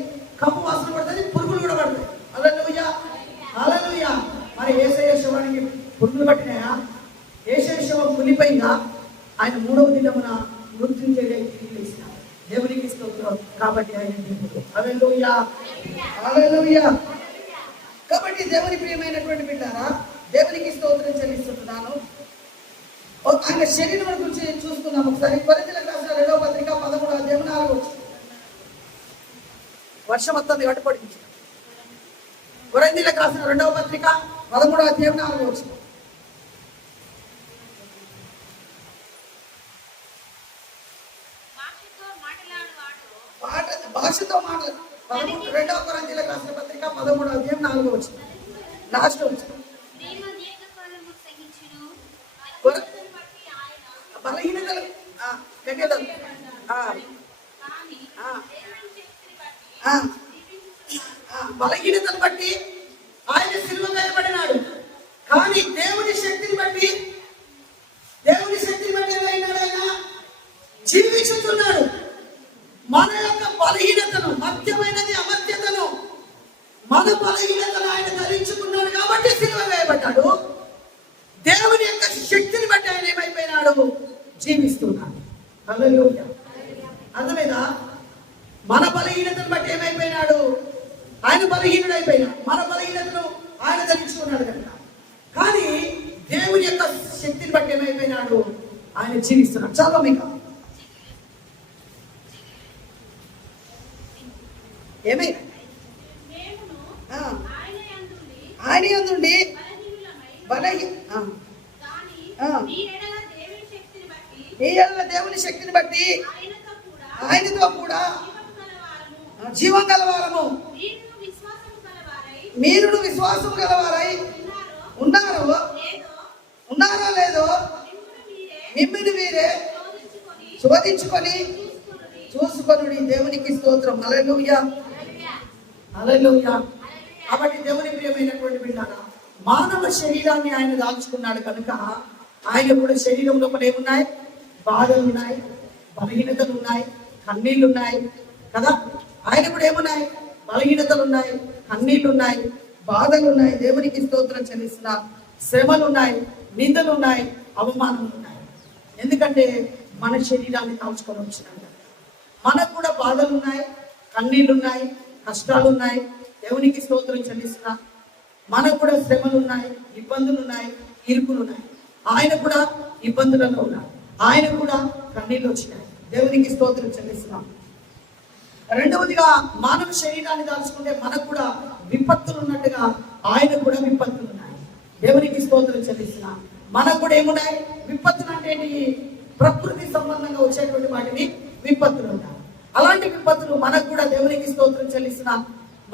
కమ్మ వాసన కొడుతుంది, పురుగులు కూడా పడుతుంది. హల్లెలూయా, హల్లెలూయా. మరి యేసయ్య శవానికి పురుగులు పట్టినాయా? యేసయ్య శవం కులిపోయిందా? ఆయన 3వ దినమున మృత్యుంజయుడై తిరిగి లేచినాడు. దేవునికి స్తోత్రం. కాబట్టి ఆయన దేవుడు. హల్లెలూయా, హల్లెలూయా. కాబట్టి దేవుని ప్రియమైనటువంటి బిడ్డారా, దేవునికి స్తోత్రం చెల్లిస్తున్నాను. ఆయన శరీరం గురించి చూస్తున్నాం ఒకసారి. కొరింథీయులకు రాసిన 2వ పత్రిక 13వ అధ్యాయం 4వ వచనం. వర్షం వస్తుంది కాబట్టి పడింది. కొరింథీయులకు రాసిన 2వ పత్రిక 13వ అధ్యాయం 4వ వచనం. భాషతో మాట్లాడు. 2వ కొరింథీయులకు రాసిన పత్రిక 13వ అధ్యాయం 4వ వచనం. లాస్ట్ వచనం. బలహీనతలు బలహీనతను బట్టి ఆయన సిలువ వేయబడినాడు. కానీ దేవుని శక్తిని బట్టి ఏమైనాడు? ఆయన జీవించుతున్నాడు. మన యొక్క బలహీనతను, మధ్యమైనది అమర్త్యతను, మన బలహీనతను ఆయన ధరించుకున్నాడు కాబట్టి సిలువ వేయబడ్డాడు. దేవుని యొక్క శక్తిని బట్టి ఆయన ఏమైపోయినాడు? జీవిస్తున్నాడు. హల్లెలూయా. అర్థమైందా? మన బలహీనతను బట్టి ఏమైపోయినాడు? ఆయన బలహీనుడైపోయినాడు. మన బలహీనతను ఆయన ధరించుకున్నాడు కనుక. కానీ దేవుని యొక్క శక్తిని బట్టి ఏమైపోయినాడు? ఆయన జీవిస్తున్నాడు. చదువు మీకు ఏమైనా ఆయన యందుండి దేవుని శక్తిని బట్టి ఆయనతో కూడా జీవం గలవారము, మీరును విశ్వాసం గలవారై ఉన్నారో లేదో మిమ్మల్ని మీరే శోధించుకొని చూసుకొనుడి. దేవునికి స్తోత్రం. హల్లెలూయా, హల్లెలూయా. కాబట్టి దేవుని ప్రియమైనటువంటి బిడ్డలారా, మానవ శరీరాన్ని ఆయన దాల్చుకున్నాడు కనుక ఆయన కూడా శరీరం లోపల ఏమున్నాయి? బాధలు ఉన్నాయి, బలహీనతలు ఉన్నాయి, కన్నీళ్లు ఉన్నాయి కదా. ఆయన కూడా ఏమున్నాయి? బలహీనతలు ఉన్నాయి, కన్నీళ్లు ఉన్నాయి, బాధలు ఉన్నాయి. దేవునికి స్తోత్రం చెల్లిస్తున్నా. శ్రమలు ఉన్నాయి, నిందలు ఉన్నాయి, అవమానాలు ఉన్నాయి. ఎందుకంటే మన శరీరాన్ని దాల్చుకొని వచ్చినాడు. మనకు కూడా బాధలు ఉన్నాయి, కన్నీళ్లు ఉన్నాయి, కష్టాలు ఉన్నాయి. దేవునికి స్తోత్రం చెల్లిస్తున్నా. మనకు కూడా శ్రమలు ఉన్నాయి, ఇబ్బందులు ఉన్నాయి, ఇరుకులు ఉన్నాయి. ఆయన కూడా ఇబ్బందులలో ఉన్నాడు. ఆయన కూడా కన్నీళ్ళు వచ్చినాయి. దేవునికి స్తోత్రం చెల్లిస్తున్నాం. రెండవదిగా, మానవ శరీరాన్ని దాల్చుకుంటే మనకు కూడా విపత్తులు ఉన్నట్టుగా ఆయన కూడా విపత్తులు ఉన్నాయి. దేవునికి స్తోత్రం చెల్లిస్తున్నాం. మనకు కూడా ఏమున్నాయి? విపత్తులు అంటే ప్రకృతి సంబంధంగా వచ్చేటువంటి వాటిని విపత్తులు ఉన్నాయి. అలాంటి విపత్తులు మనకు కూడా దేవునికి స్తోత్రం చెల్లిస్తున్నాం.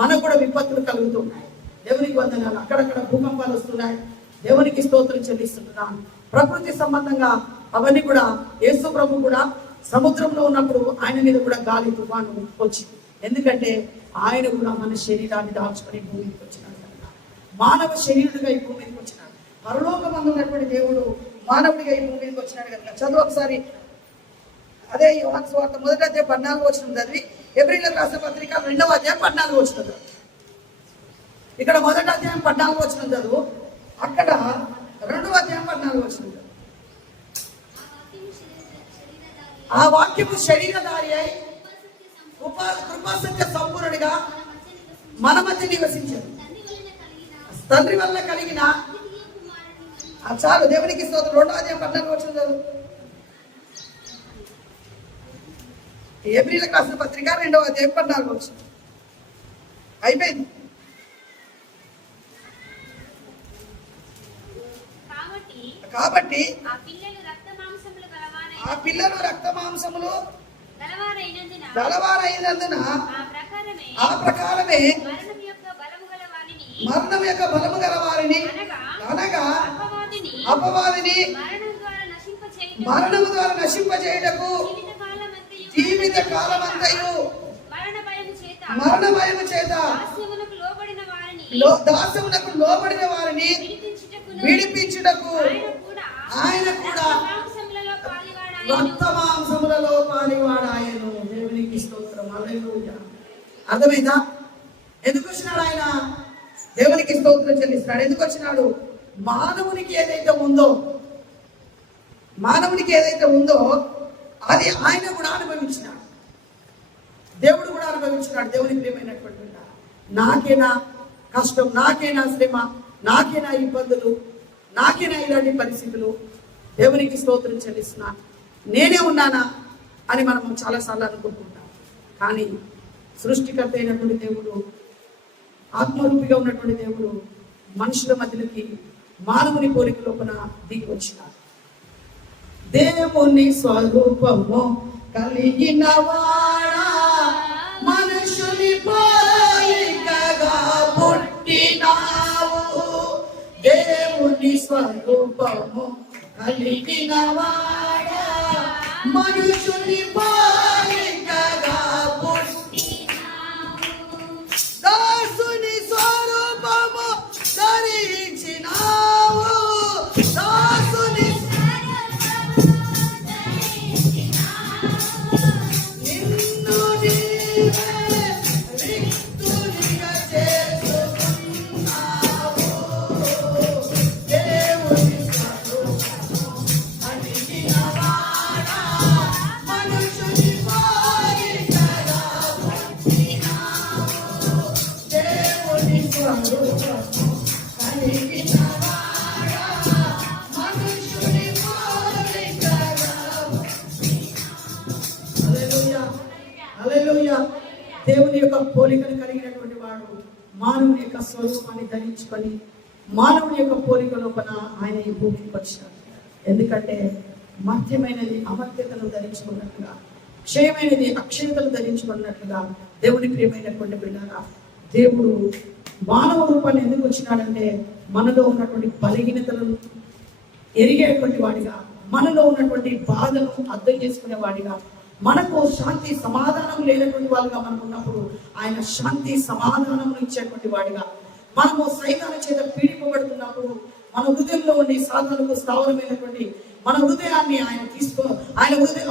మనకు కూడా విపత్తులు కలుగుతున్నాయి. దేవునికి వందనాలు. అక్కడక్కడ భూకంపాలు వస్తున్నాయి. దేవునికి స్తోత్రం చెల్లిస్తున్నాం. ప్రకృతి సంబంధంగా అవన్నీ కూడా యేసు ప్రభు కూడా సముద్రంలో ఉన్నప్పుడు ఆయన మీద కూడా గాలి తుఫాను వచ్చింది. ఎందుకంటే ఆయన కూడా మన శరీరాన్ని దాల్చుకొని భూమికి వచ్చినాడు కనుక, మానవ శరీరుడిగా ఈ భూమికి వచ్చినాడు. పరలోకమందు ఉన్నటువంటి దేవుడు మానవుడిగా ఈ భూమికి వచ్చినాడు కనుక. చదువు ఒకసారి అదే యోహాను సువార్త 1:14 చదివి హెబ్రీయులకు రాసిన పత్రిక 2:14 చదువు. ఇక్కడ 1:14 చదువు, అక్కడ 2:14 చదువు. ఆ వాక్యము శరీరధారి అయి కృపాసత్య సంపూర్ణుడిగా మన మధ్య నివసించాడు. తండ్రి వల్ల కలిగిన చాలు, దేవునికి స్తోత్రం. 2:14 చదువు. హెబ్రీయులకు రాసిన పత్రిక 2:14 అయిపోయింది. కాబట్టి ఆ పిల్లలు రక్త మాంసములు గలవారైనందున ఆ ప్రకారమే మరణం యొక్క బలము గల వారిని అనగా అపవాదిని మరణము ద్వారా నశింపచేయుటకు జీవిత కాలమంతయు మరణ భయము చేత దాస్యమునకు లోబడిన వారిని విడిపించుటకు ఆయన కూడా రక్త మాంసములలో పాలివాడాయను. దేవునికి స్తోత్రం. హల్లెలూయా. అర్థమైందా? ఎందుకు వచ్చినాడు ఆయన? దేవునికి స్తోత్రం చెల్లిస్తున్నాడు. ఎందుకు వచ్చినాడు? మానవునికి ఏదైతే ఉందో అది ఆయన కూడా అనుభవించినాడు, దేవుడు కూడా అనుభవించినాడు. దేవుని ప్రియమైనటువంటి నాకేనా కష్టం, నాకేనా శ్రమ, నాకేనా ఇబ్బందులు, నాకేనా ఇలాంటి పరిస్థితులు? దేవునికి స్తోత్రం చెల్లిస్తున్నా. నేనే ఉన్నానా అని మనం చాలాసార్లు అనుకుంటుంటాం. కానీ సృష్టికర్త అయినటువంటి దేవుడు, ఆత్మరూపిగా ఉన్నటువంటి దేవుడు మనుషుల మధ్యలోకి మానవుని పోలిక లోపల దిగి వచ్చినాడు. దేవుని స్వరూపము కలిగిన వాడా మనుషుని పోలికగా పుట్టినావు. దేవుని స్వరూపము కలిగిన వాడా మనుషుని పోలికగా పుట్టినావు. దాసుని స్వరూపము ధరించినావు. దాసుని నిన్ను నీవే రిక్తునిగా చేసుకున్నావు. దేవుని స్వరూపము కలిగిన వాడా మనుషుని పోలికగా పుట్టినావు. దేవుని స్వరూపము కలిగిన వాడా మనుషుని పోలికగా. హల్లెలూయా, హల్లెలూయా. దేవుని యొక్క పోలికను కలిగినటువంటి వాడు మానవుని యొక్క స్వరూపాన్ని ధరించుకొని మానవుని యొక్క పోలిక లోపల ఆయన ఈ భూమికి వచ్చాడు. ఎందుకంటే మధ్యమైనది అమర్త్యతను ధరించుకున్నట్లుగా, క్షయమైనది అక్షయతలు ధరించుకున్నట్లుగా దేవుని ప్రియమైనటువంటి బిడ్డలారా, దేవుడు మానవ రూపాన్ని ఎందుకు వచ్చినాడంటే మనలో ఉన్నటువంటి బలహీనతలను ఎరిగేటువంటి వాడిగా, మనలో ఉన్నటువంటి బాధను అర్థం చేసుకునే వాడిగా, మనకు శాంతి సమాధానం లేనటువంటి వాళ్ళుగా మనకు ఉన్నప్పుడు ఆయన శాంతి సమాధానం ఇచ్చేటువంటి వాడిగా, మనము సైతాను చేత పీడిపబడుతున్నప్పుడు మన హృదయంలో ఉండి సాధనకు స్థావరమైనటువంటి మన హృదయాన్ని ఆయన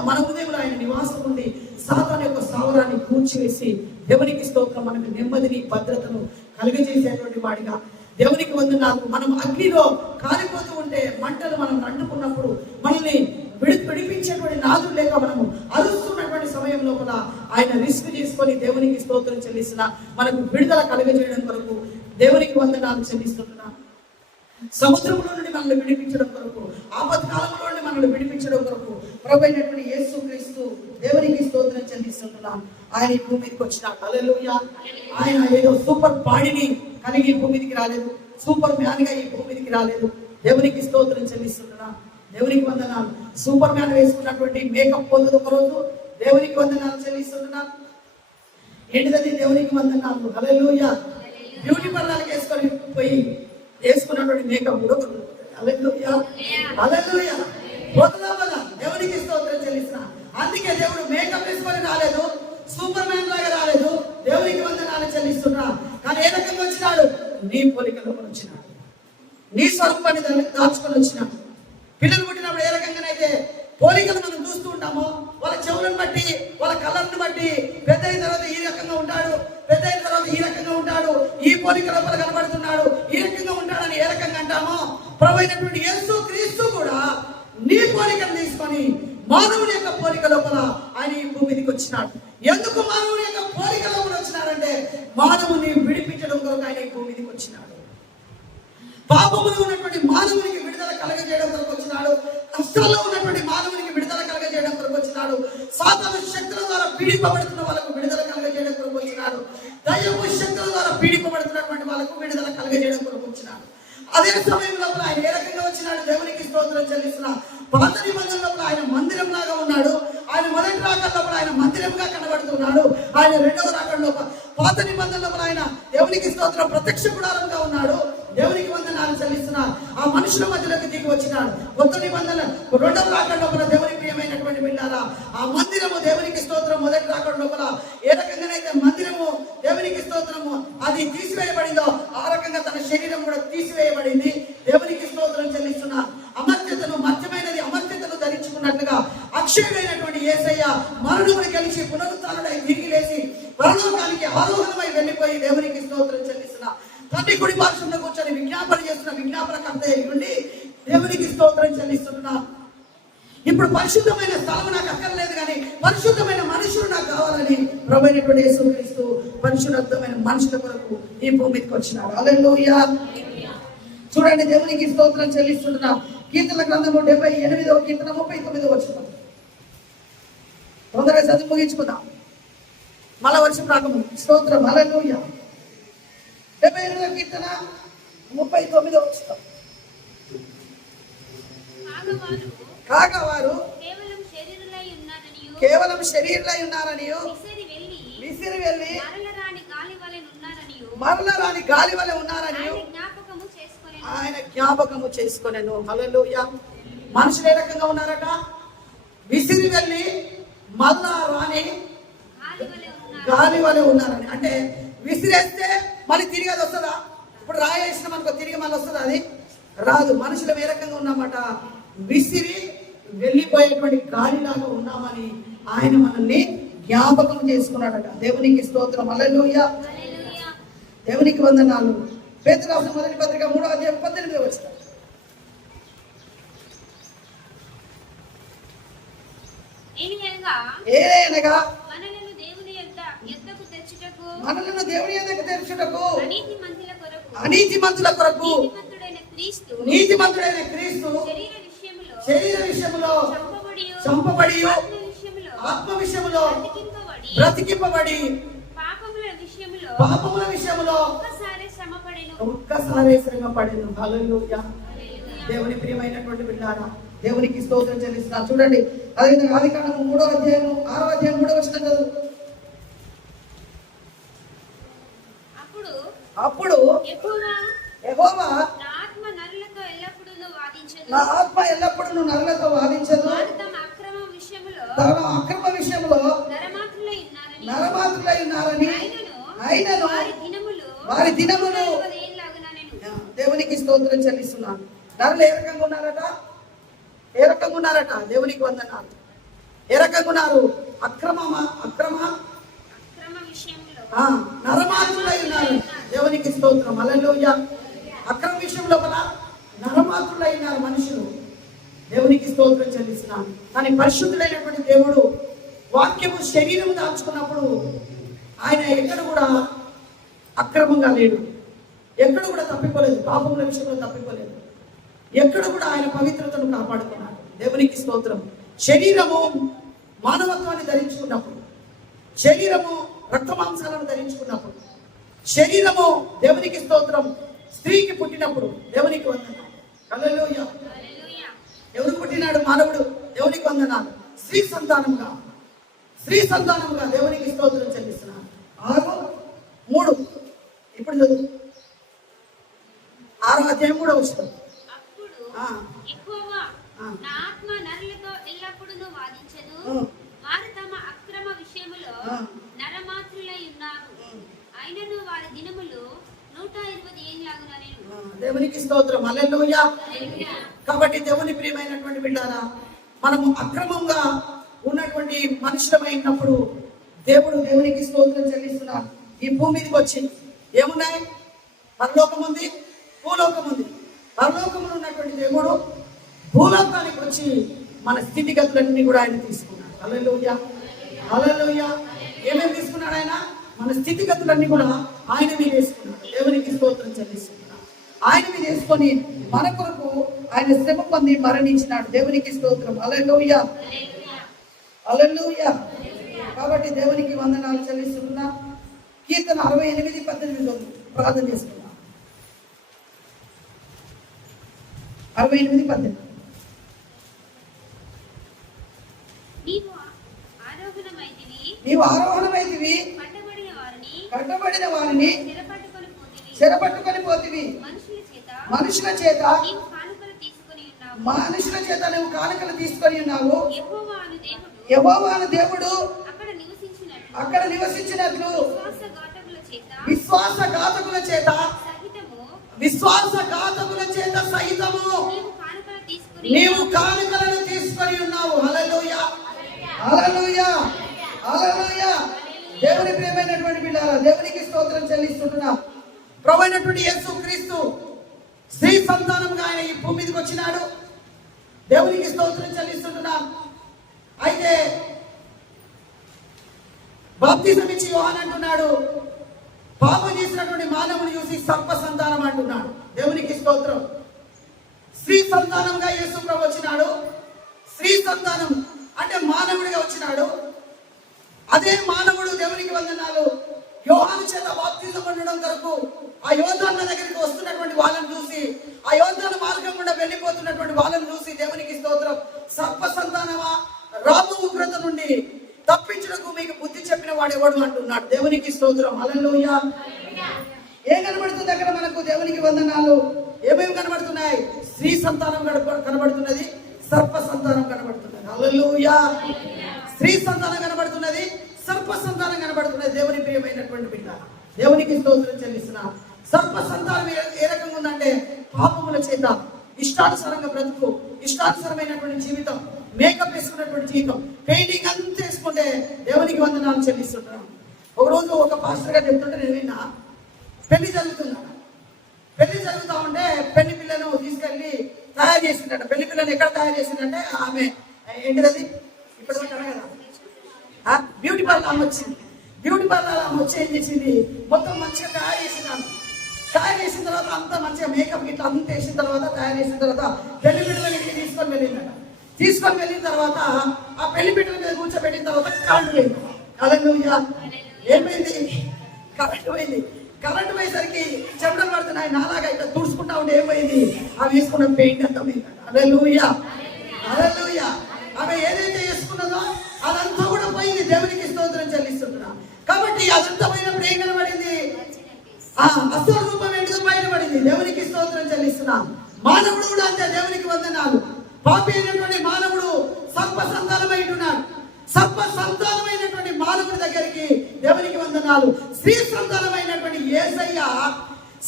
మన హృదయంలో ఆయన నివాసం ఉండి సాతాను యొక్క స్థావరాన్ని కూల్చివేసి దేవునికి స్తోత్రం మనకు నెమ్మదిని భద్రతను కలుగజేసేటువంటి వాడిగా, దేవునికి వందనాలు. మనం అగ్నిలో కాలిపోతూ ఉంటే మంటలు మనం అంటుకున్నప్పుడు మనల్ని విడిపించేటువంటి నాదులు లేక మనము అరుస్తున్నటువంటి సమయం లోపల ఆయన రిస్క్ చేసుకొని దేవునికి స్తోత్రం చెల్లిస్తున్న మనకు విడుదల కలుగజేయడం కొరకు దేవునికి వందనాలు చెల్లిస్తున్నా. సముద్రంలో నుండి మనల్ని విడిపించడం కొరకు, ఆపత్కాలంలో నుండి మనల్ని విడిపించడం కొరకు ప్రభువైనటువంటి యేసు క్రీస్తు దేవునికి స్తోత్రం చెల్లిస్తున్నాం. ఆయన ఈ భూమికి వచ్చినాడు. హల్లెలూయా. ఆయన ఏదో సూపర్ బాడీని కలిగి ఈ భూమికి రాలేదు, సూపర్ మ్యాన్ గా ఈ భూమికి రాలేదు. దేవునికి స్తోత్రం చెల్లిస్తున్నాం. దేవునికి వందనాలు. సూపర్ మ్యాన్ వేసుకున్నటువంటి మేకప్ పొందుదు ఒక రోజు దేవునికి వందనాలు చెల్లిస్తున్నాం. ఏంటిదని దేవునికి వందనాలు. హల్లెలూయా. బ్యూటీ పార్లర్కి వేసుకున్నటువంటి మేకప్ కూడా హల్లెలూయా, హల్లెలూయా. దేవునికి స్తోత్రం చెల్లిస్తున్నా. అందుకే దేవుడు మేకప్ వేసుకొని రాలేదు, సూపర్ మ్యాన్ లాగా రాలేదు. దేవునికి వందనాలు చెల్లిస్తున్నా. కానీ ఏ రకంగా వచ్చినాడు? నీ పోలికలో వచ్చినాడు, నీ స్వరూపాన్ని దాచుకొని వచ్చినాడు. పిల్లలు పుట్టినప్పుడు ఏ రకంగానైతే పోలికలు మనం చూస్తూ ఉంటాము. వాళ్ళ చెవులను బట్టి, వాళ్ళ కళ్ళను బట్టి పెద్ద అయిన తర్వాత ఈ రకంగా ఉంటాడు, పెద్ద అయిన తర్వాత ఈ రకంగా ఉంటాడు, ఈ పోలిక లోపల కనబడుతున్నాడు, ఈ రకంగా ఉంటాడని ఏ రకంగా అంటామో, ప్రభు అయినటువంటి యేసు క్రీస్తు కూడా నీ పోలికను తీసుకొని మానవుని యొక్క పోలిక లోపల ఆయన ఈ భూమికి వచ్చినాడు. ఎందుకు మానవుని యొక్క పోలిక లోపల వచ్చినాడంటే మానవుని విడిపించడం కొరకు ఆయన ఈ భూమికి వచ్చినాడు. పాపములో ఉన్నటువంటి మానవునికి విడుదల కలగజేయడం కొరకు వచ్చినాడు. కష్టాల్లో ఉన్నటువంటి మానవునికి విడుదల కలగజేయడం కొరకు వచ్చినాడు. సాతాను శక్తుల ద్వారా పీడింపబడుతున్న వాళ్ళకు విడుదల కలగజేయడం కొరకు వచ్చినాడు. దయ్యపు శక్తుల ద్వారా పీడింపబడుతున్నటువంటి వాళ్ళకు విడుదల కలగజేయడం కొరకు వచ్చినాడు. అదే సమయంలో ఆయన ఏ రకంగా వచ్చినాడు? దేవునికి స్తోత్రం చెల్లిస్తున్నా. పాత నిబంధనలో ఆయన మందిరం లాగా ఉన్నాడు. ఆయన మొదటి రాకడలో ఆయన మందిరంగా కనబడుతున్నాడు. ఆయన రెండవ రాకడలో పాత నిబంధనలో ఆయన దేవునికి స్తోత్రం ప్రత్యక్ష గుడారంగా ఉన్నాడు. దేవునికి వందనాలు చెల్లిస్తున్నారు. ఆ మనుషుల మధ్యలోకి దిగి వచ్చినాడు. కొత్త నిబంధన రెండవ రాకడ లోపల దేవుని ప్రియమైనటువంటి బిడ్డారా, ఆ మందిరము దేవునికి స్తోత్రం మొదటి రాకడ లోపల ఏ రకంగానైతే మందిరము దేవునికి స్తోత్రము అది తీసివేయబడిందో ఆ రకంగా తన శరీరం కూడా తీసివేయబడింది. దేవునికి స్తోత్రం చెల్లిస్తున్నా. అమర్త్యతను మత్యమైనది అమర్త్యతను ధరించుకున్నట్లుగా అక్షయుడైనటువంటి యేసయ్య మరణమును కలిసి పునరుత్థానుడై తిరిగి లేచి పరలోకానికి ఆరోహణమై వెళ్ళిపోయి దేవునికి స్తోత్రం చెల్లిస్తున్నా. తండ్రి కుడి పార్శ్వంలో కూర్చొని విజ్ఞాపన చేస్తున్న విజ్ఞాపనకర్త ఉండి దేవునికి స్తోత్రం చెల్లిస్తున్నా. ఇప్పుడు పరిశుద్ధమైన స్థలం నాకు అక్కర్లేదు, కానీ పరిశుద్ధమైన మనుషులు నాకు కావాలని ప్రభువైనటువంటి యేసుక్రీస్తు పరిశుద్ధమైన మనుషుల కొరకు ఈ భూమికి వచ్చినాడు. హల్లెలూయా. చూడండి, దేవునికి స్తోత్రం చెల్లిస్తున్నా. కీర్తన గ్రంథము 78వ కీర్తన 39వ వచనం. తొందరగా చదివి ముగించుకుందాం. మళ్ళా వర్షం రాకముందు స్తోత్రం. హల్లెలూయా. 78వ కీర్తన 39వ వచనం. కాగా వారు కేవలం శరీరులై ఉన్నారనియు విసిరి వెళ్ళి మరల రాని గాలి వలె ఉన్నారనియు ఆయన జ్ఞాపకము చేసుకొనెను. హల్లెలూయా. మనుషులు ఏ రకంగా ఉన్నారట? విసిరి వెళ్ళి మళ్ళా రాని గాలి వలె ఉన్నారని. అంటే విసిరేస్తే మళ్ళీ తిరిగి అది వస్తుందా? ఇప్పుడు రాయేసిన మనకు తిరిగి మళ్ళీ వస్తుందా? అది రాదు. మనుషులు ఏ రకంగా ఉన్నామట? విసిరి వెళ్ళిపోయేటువంటి గాలిలాగా ఉన్నామని ఆయన మనల్ని జ్ఞాపకం చేసుకున్నాడట. దేవునికి స్తోత్రం. హల్లెలూయా. దేవునికి వందనాలు. పేతురు రాసిన మొదటి పత్రిక 3వ అధ్యాయం 18వ వచనం. ఏలయనగా మనలను దేవుని యొద్దకు తెచ్చుటకు అనీతిమంతుల కొరకు నీతిమంతుడైన క్రీస్తు శరీర విషయములో చంపబడి ఆత్మ విషయములో బ్రతికింపబడి పాపముల విషయములో ఒక్కసారి శ్రమపడెను. హల్లెలూయా. దేవుని ప్రియమైనటువంటి బిడ్డారా, దేవునికి స్తోత్రం చెల్లిస్తున్నారు. చూడండి, అదేవిధంగా ఆదికాండము 3వ అధ్యాయం 6వ అధ్యాయం 3వ వచనం చదువు. అప్పుడు యెహోవా నా ఆత్మ ఎల్లప్పుడూ నరులతో వాదించదు, తమ అక్రమ విషయములో నరమాత్రులై ఉన్నారని అయినను వారి దినములు. దేవునికి స్తోత్రం చెల్లిస్తున్నాను. నరులు ఏ రకంగా ఉన్నారట? ఏ రకంగా ఉన్నారట? దేవునికి వందనాలు. ఏ రకంగా ఉన్నారు? అక్రమ నరమాత్రులై ఉన్నారు. దేవునికి స్తోత్రం. హల్లెలూయా. అక్రమ విషయం లోపల నరమాత్రులై ఉన్నారు మనుషులు. దేవునికి స్తోత్రం చెల్లిస్తున్నాను. కానీ పరిశుద్ధుడైనటువంటి దేవుడు వాక్యము శరీరము దాల్చుకున్నప్పుడు ఆయన ఎక్కడ కూడా అక్రమంగా లేడు, ఎక్కడ కూడా తప్పిపోలేదు, పాపముల విషయంలో తప్పిపోలేదు, ఎక్కడ కూడా ఆయన పవిత్రతను కాపాడుకున్నాడు. దేవునికి స్తోత్రం. శరీరము మానవత్వాన్ని ధరించుకున్నప్పుడు, శరీరము రక్త మాంసాలను ధరించుకున్నప్పుడు, శరీరము దేవునికి స్తోత్రం స్త్రీకి పుట్టినప్పుడు దేవునికి వందనాలు. హల్లెలూయా. ఎవరు పుట్టినాడు? మానవుడు. దేవునికి వందనాలు. స్త్రీ సంతానముగా దేవునికి స్తోత్రం చెల్లిస్తున్నాను. 6:3 ఇప్పుడు చదువు. 6వ అధ్యాయం 3వ వచనం. నా ఆత్మ నరులతో ఎల్లప్పుడూ వాదించదు, వారు తమ అక్రమ విషయములో నరమాత్రులై ఉన్నారు, అయినను వారి దినములు 120 ఏండ్లాగునా నేను. దేవునికి స్తోత్రం. హల్లెలూయా. కాబట్టి దేవుని ప్రియమైనటువంటి బిడ్డారా, మనము అక్రమంగా ఉన్నటువంటి మనుషులమైనప్పుడు దేవునికి స్తోత్రం చెల్లిస్తున్నాడు. ఈ భూమి మీదకి వచ్చి ఏమున్నాయి? పరలోకం ఉంది, భూలోకం ఉంది. పరలోకంలో ఉన్నటువంటి దేవుడు భూలోకానికి వచ్చి మన స్థితిగతులన్నీ కూడా ఆయన తీసుకున్నాడు. హల్లెలూయా, హల్లెలూయా. ఏమేమి తీసుకున్నాడు ఆయన? మన స్థితిగతులన్నీ కూడా ఆయన మీద వేసుకున్నాడు. దేవునికి స్తోత్రం చెల్లిస్తున్నాడు. ఆయన మీద వేసుకొని మన కొరకు ఆయన శ్రమ పొంది మరణించినాడు. దేవునికి స్తోత్రం. హల్లెలూయా, హల్లెలూయా. కాబట్టి దేవునికి వందనాలు చెల్లిస్తున్నా. కీర్తన 68:18 ప్రార్థన చేసుకున్నాం. 68:18. నీవు ఆరోహణమైతివి, కట్టబడిన వారిని చెరపట్టుకొని పోతివి. మనుషుల చేత నువ్వు కానుకలు తీసుకొని ఉన్నావు. యెహోవా అను దేవుడు అక్కడ నివసించినట్లు విశ్వాసఘాతకుల చేత సహితము నీవు కానుకలను తీసుకొని ఉన్నావు. హల్లెలూయా, హల్లెలూయా, హల్లెలూయా. దేవుని ప్రియమైనటువంటి బిడ్డలారా, దేవునికి స్తోత్రం చెల్లిస్తున్నా. ప్రభువైనటువంటి యేసుక్రీస్తు స్త్రీ సంతానంగా ఆయన ఈ భూమి మీదకి వచ్చినాడు. దేవునికి స్తోత్రం చెల్లిస్తున్నా. అయితే బాప్తిజం ఇచ్చి యోహాను అంటున్నాడు, పాపం చేసినటువంటి మానవుని చూసి సర్ప సంతానం అంటున్నాడు. దేవునికి స్తోత్రం. స్త్రీ సంతానంగా యేసు ప్రభు వచ్చినాడు. స్త్రీ సంతానం అంటే మానవుడిగా వచ్చినాడు. అదే మానవుడు దేవునికి వందనాలు యోహాను చేత బాప్తిజం పొందడం కొరకు ఆ యోర్దాను దగ్గరికి వస్తున్నటువంటి వాళ్ళని చూసి, ఆ యోర్దాను మార్గం గుండా వెళ్ళిపోతున్నటువంటి వాళ్ళని చూసి దేవునికి స్తోత్రం, సర్ప సంతానమా, రాబు ఉగ్రత నుండి తప్పించుటకు మీకు బుద్ధి చెప్పిన వాడు ఎవడు అంటున్నాడు. దేవునికి స్తోత్రం. హల్లెలూయా. ఏం కనబడుతుంది అక్కడ మనకు? దేవునికి వందనాలు. ఏమేమి కనబడుతున్నాయి? స్త్రీ సంతానం కనబడుతున్నది, సర్ప సంతానం కనబడుతున్నది. హల్లెలూయా. స్త్రీ సంతానం కనబడుతున్నది, సర్ప సంతానం కనబడుతున్నది. దేవుని ప్రియమైనటువంటి బిడ్డ, దేవునికి స్తోత్రం చెల్లిస్తున్నా. సర్ప సంతానం ఏ రకంగా ఉందంటే పాపముల చేత ఇష్టానుసారంగా బ్రతుకు, ఇష్టానుసారమైనటువంటి జీవితం, మేకప్ వేసుకున్నటువంటి జీవితం, పెయింటింగ్ అంతా వేసుకుంటే దేవునికి వందనాలు చెల్లిస్తున్నాను. ఒకరోజు ఒక పాస్టర్ గారు చెప్తుంటే నేను విన్నా, పెళ్లి జరుగుతున్నాడు. పెళ్లి జరుగుతూ ఉంటే పెళ్లి పిల్లను తీసుకెళ్ళి తయారు చేసిందట. పెళ్లి పిల్లని ఎక్కడ తయారు చేసిందంటే ఆమె ఏంటిది ఇప్పుడు కదా బ్యూటీ పార్లర్ ఆమె వచ్చింది. బ్యూటీ పార్లర్ ఆమె వచ్చి ఏం చేసింది, మొత్తం మంచిగా తయారు చేసిందాను. తయారు చేసిన తర్వాత అంతా మంచిగా మేకప్ గిట్లా అంతా వేసిన తర్వాత తయారు చేసిన తర్వాత పెళ్లి పిల్లలకి తీసుకొని వెళ్ళిందట. తీసుకొని వెళ్ళిన తర్వాత ఆ పెళ్లి పిట్టల మీద కూర్చోబెట్టిన తర్వాత కరెంట్ పోయింది. హల్లెలూయా. ఏమైంది? కరెంట్ పోయింది. కరెంట్ పోయేసరికి చెమటలు పడుతున్నాయి. నాలాగా ఇట్లా తుడుచుకుంటా ఉంటే ఏమైంది, అవి వేసుకున్న పెయింట్ అంతా పోయింది. హల్లెలూయా, హల్లెలూయా. ఆమె ఏదైతే వేసుకున్నదో అదంతా కూడా పోయింది. దేవునికి స్తోత్రం చెల్లిస్తున్నా. కాబట్టి అదంతా పోయినప్పుడు ఏం కనబడింది? అసలు రూపం ఏంటిదో బయటపడింది. దేవునికి స్తోత్రం చెల్లిస్తున్నా. మానవుడు కూడా అంతే. దేవునికి వందనాలు. పాపి అయినటువంటి మానవుడు సర్ప సంతానమైంటున్నాడు. సర్ప సంతానమైనటువంటి మానవుడి దగ్గరికి దేవునికి వందనాలు స్త్రీ సంతానమైనటువంటి యేసయ్య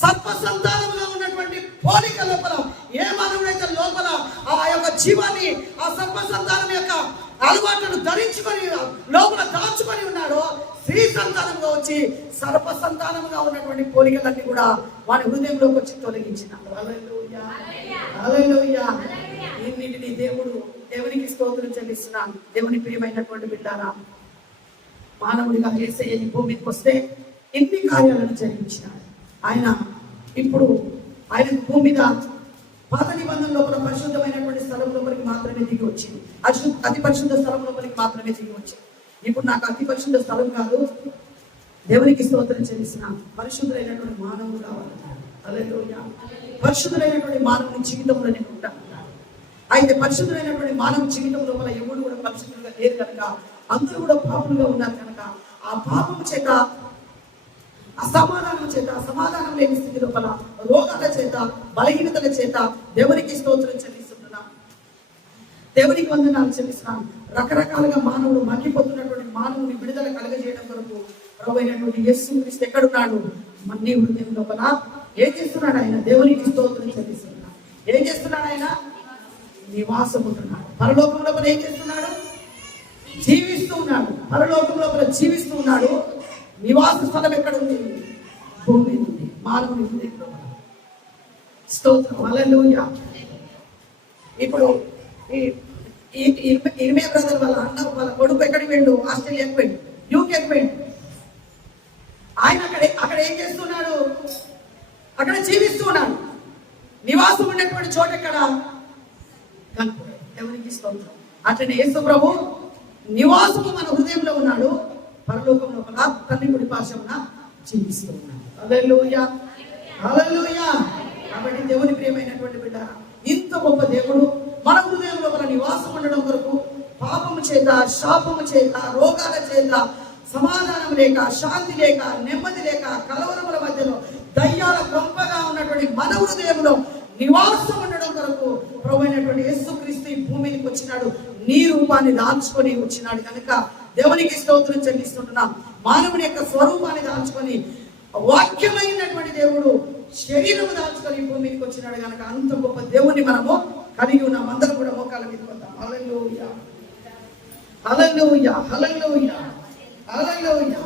సర్ప సంతానంలో ఉన్నటువంటి పోలిక లోపల ఏ మానవుడైతే లోపల ఆ యొక్క జీవాన్ని, ఆ సర్ప సంతానం యొక్క అలవాట్లను ధరించుకొని లోపల దాచుకొని ఉన్నాడో, స్త్రీ సంతానంగా వచ్చి సర్ప సంతానంగా ఉన్నటువంటి పోలికలన్నీ కూడా వాడి హృదయంలోకి వచ్చి తొలగించినాడు. హల్లెలూయా, హల్లెలూయా. ఇన్నిటిని దేవునికి స్తోత్రం చెల్లిస్తున్నాను. దేవుని ప్రియమైనటువంటి బిడ్డారా, మానవుడిగా యేసయ్య ఈ భూమి మీదకి వస్తే ఎన్ని కార్యాలను జరిగించినాడు ఆయన. ఇప్పుడు ఆయన భూమి మీద పాత నిబంధన లోపల పరిశుద్ధమైనటువంటి స్థలం లోపలికి మాత్రమే దిగి వచ్చింది. అతి పరిశుద్ధ స్థలం లోపలికి మాత్రమే దిగి వచ్చింది. ఇప్పుడు నాకు అతి పరిశుద్ధ స్థలం కాదు, దేవునికి స్తోత్రం చెల్లిస్తున్నాను, పరిశుద్ధులైనటువంటి మానవుడు కావాలన్నాడు. హల్లెలూయా. పరిశుద్ధులైనటువంటి మానవుని జీవితంలో నేను ఉంటాను. అయితే పరిశుద్ధులైనటువంటి మానవ జీవితం లోపల ఎవరు కూడా పరిశుద్ధంగా లేరు కనుక, అందరూ కూడా పాపులుగా ఉన్నారు కనుక, ఆ పాపం చేత, అసమాధానం చేత, సమాధానం లేని స్థితి లోపల, రోగాల చేత, బలహీనతల చేత దేవునికి స్తోత్రం చెల్లిస్తున్నాం. దేవునికి వందనాలు చెల్లిస్తున్నాం. రకరకాలుగా మానవుడు మగ్గిపోతున్నటువంటి మానవుని విడుదల కలగజేయడం కొరకు ప్రభువైనటువంటి యేసుక్రీస్తు ఎక్కడున్నాడు? నీ హృదయం లోపల ఏం చేస్తున్నాడు ఆయన? దేవునికి స్తోత్రం చెల్లిస్తున్నాడు. ఏం చేస్తున్నాడు ఆయన? నివాసం ఉంటున్నాడు. పరలోకం లోపల ఏం చేస్తున్నాడు? జీవిస్తూ ఉన్నాడు. పరలోకం లోపల జీవిస్తూ ఉన్నాడు. నివాస స్థలం ఎక్కడ ఉంది? భూమి ఉంది, మానవుని హృదయంలో. స్తోత్రం, హల్లెలూయా. ఇప్పుడు ఈ ఇర్మే బ్రదర్ వాళ్ళ అన్న వాళ్ళ కొడుకు ఎక్కడికి వెళ్ళు? ఆస్ట్రేలియాకి వెళ్ళు, యూకేకి వెళ్ళు. ఆయన అక్కడ ఏం చేస్తున్నాడు? అక్కడ జీవిస్తూ ఉన్నాడు. నివాసం ఉన్నటువంటి చోట ఎక్కడ? ఎవరికి స్తోత్రం. అట్లనే యేసు ప్రభు నివాసము మన హృదయంలో ఉన్నాడు. పరలోకం లోపల తండ్రి కుడి పార్శ్వమున జీవిస్తూ ఉన్నాడు. హల్లెలూయా, హల్లెలూయా. కాబట్టి దేవుని ప్రియమైనటువంటి బిడ్డ, ఇంత గొప్ప దేవుడు మన హృదయం లోపల నివాసం ఉండడం కొరకు పాపము చేత, శాపము చేత, రోగాల చేత, సమాధానం లేక, శాంతి లేక, నెమ్మది లేక, కలవరముల మధ్యలో దయ్యాల గొప్పగా ఉన్నటువంటి మన హృదయంలో నివాసం ఉండడం కొరకు ప్రభువైనటువంటి యేసుక్రీస్తు ఈ భూమికి వచ్చినాడు. నీ రూపాన్ని దాల్చుకొని వచ్చినాడు కనుక దేవునికి స్తోత్రం చెల్లిస్తుంటున్నాం. మానవుని యొక్క స్వరూపాన్ని దాల్చుకొని, వాక్యమైనటువంటి దేవుడు శరీరము దాల్చుకొని భూమికి వచ్చినాడు కనుక అంత గొప్ప దేవుని మనము కలిగి ఉన్నాం. అందరం కూడా మోకాళ్ళ మీద పడతాం. హల్లెలూయా, హల్లెలూయా, హల్లెలూయా, హల్లెలూయా.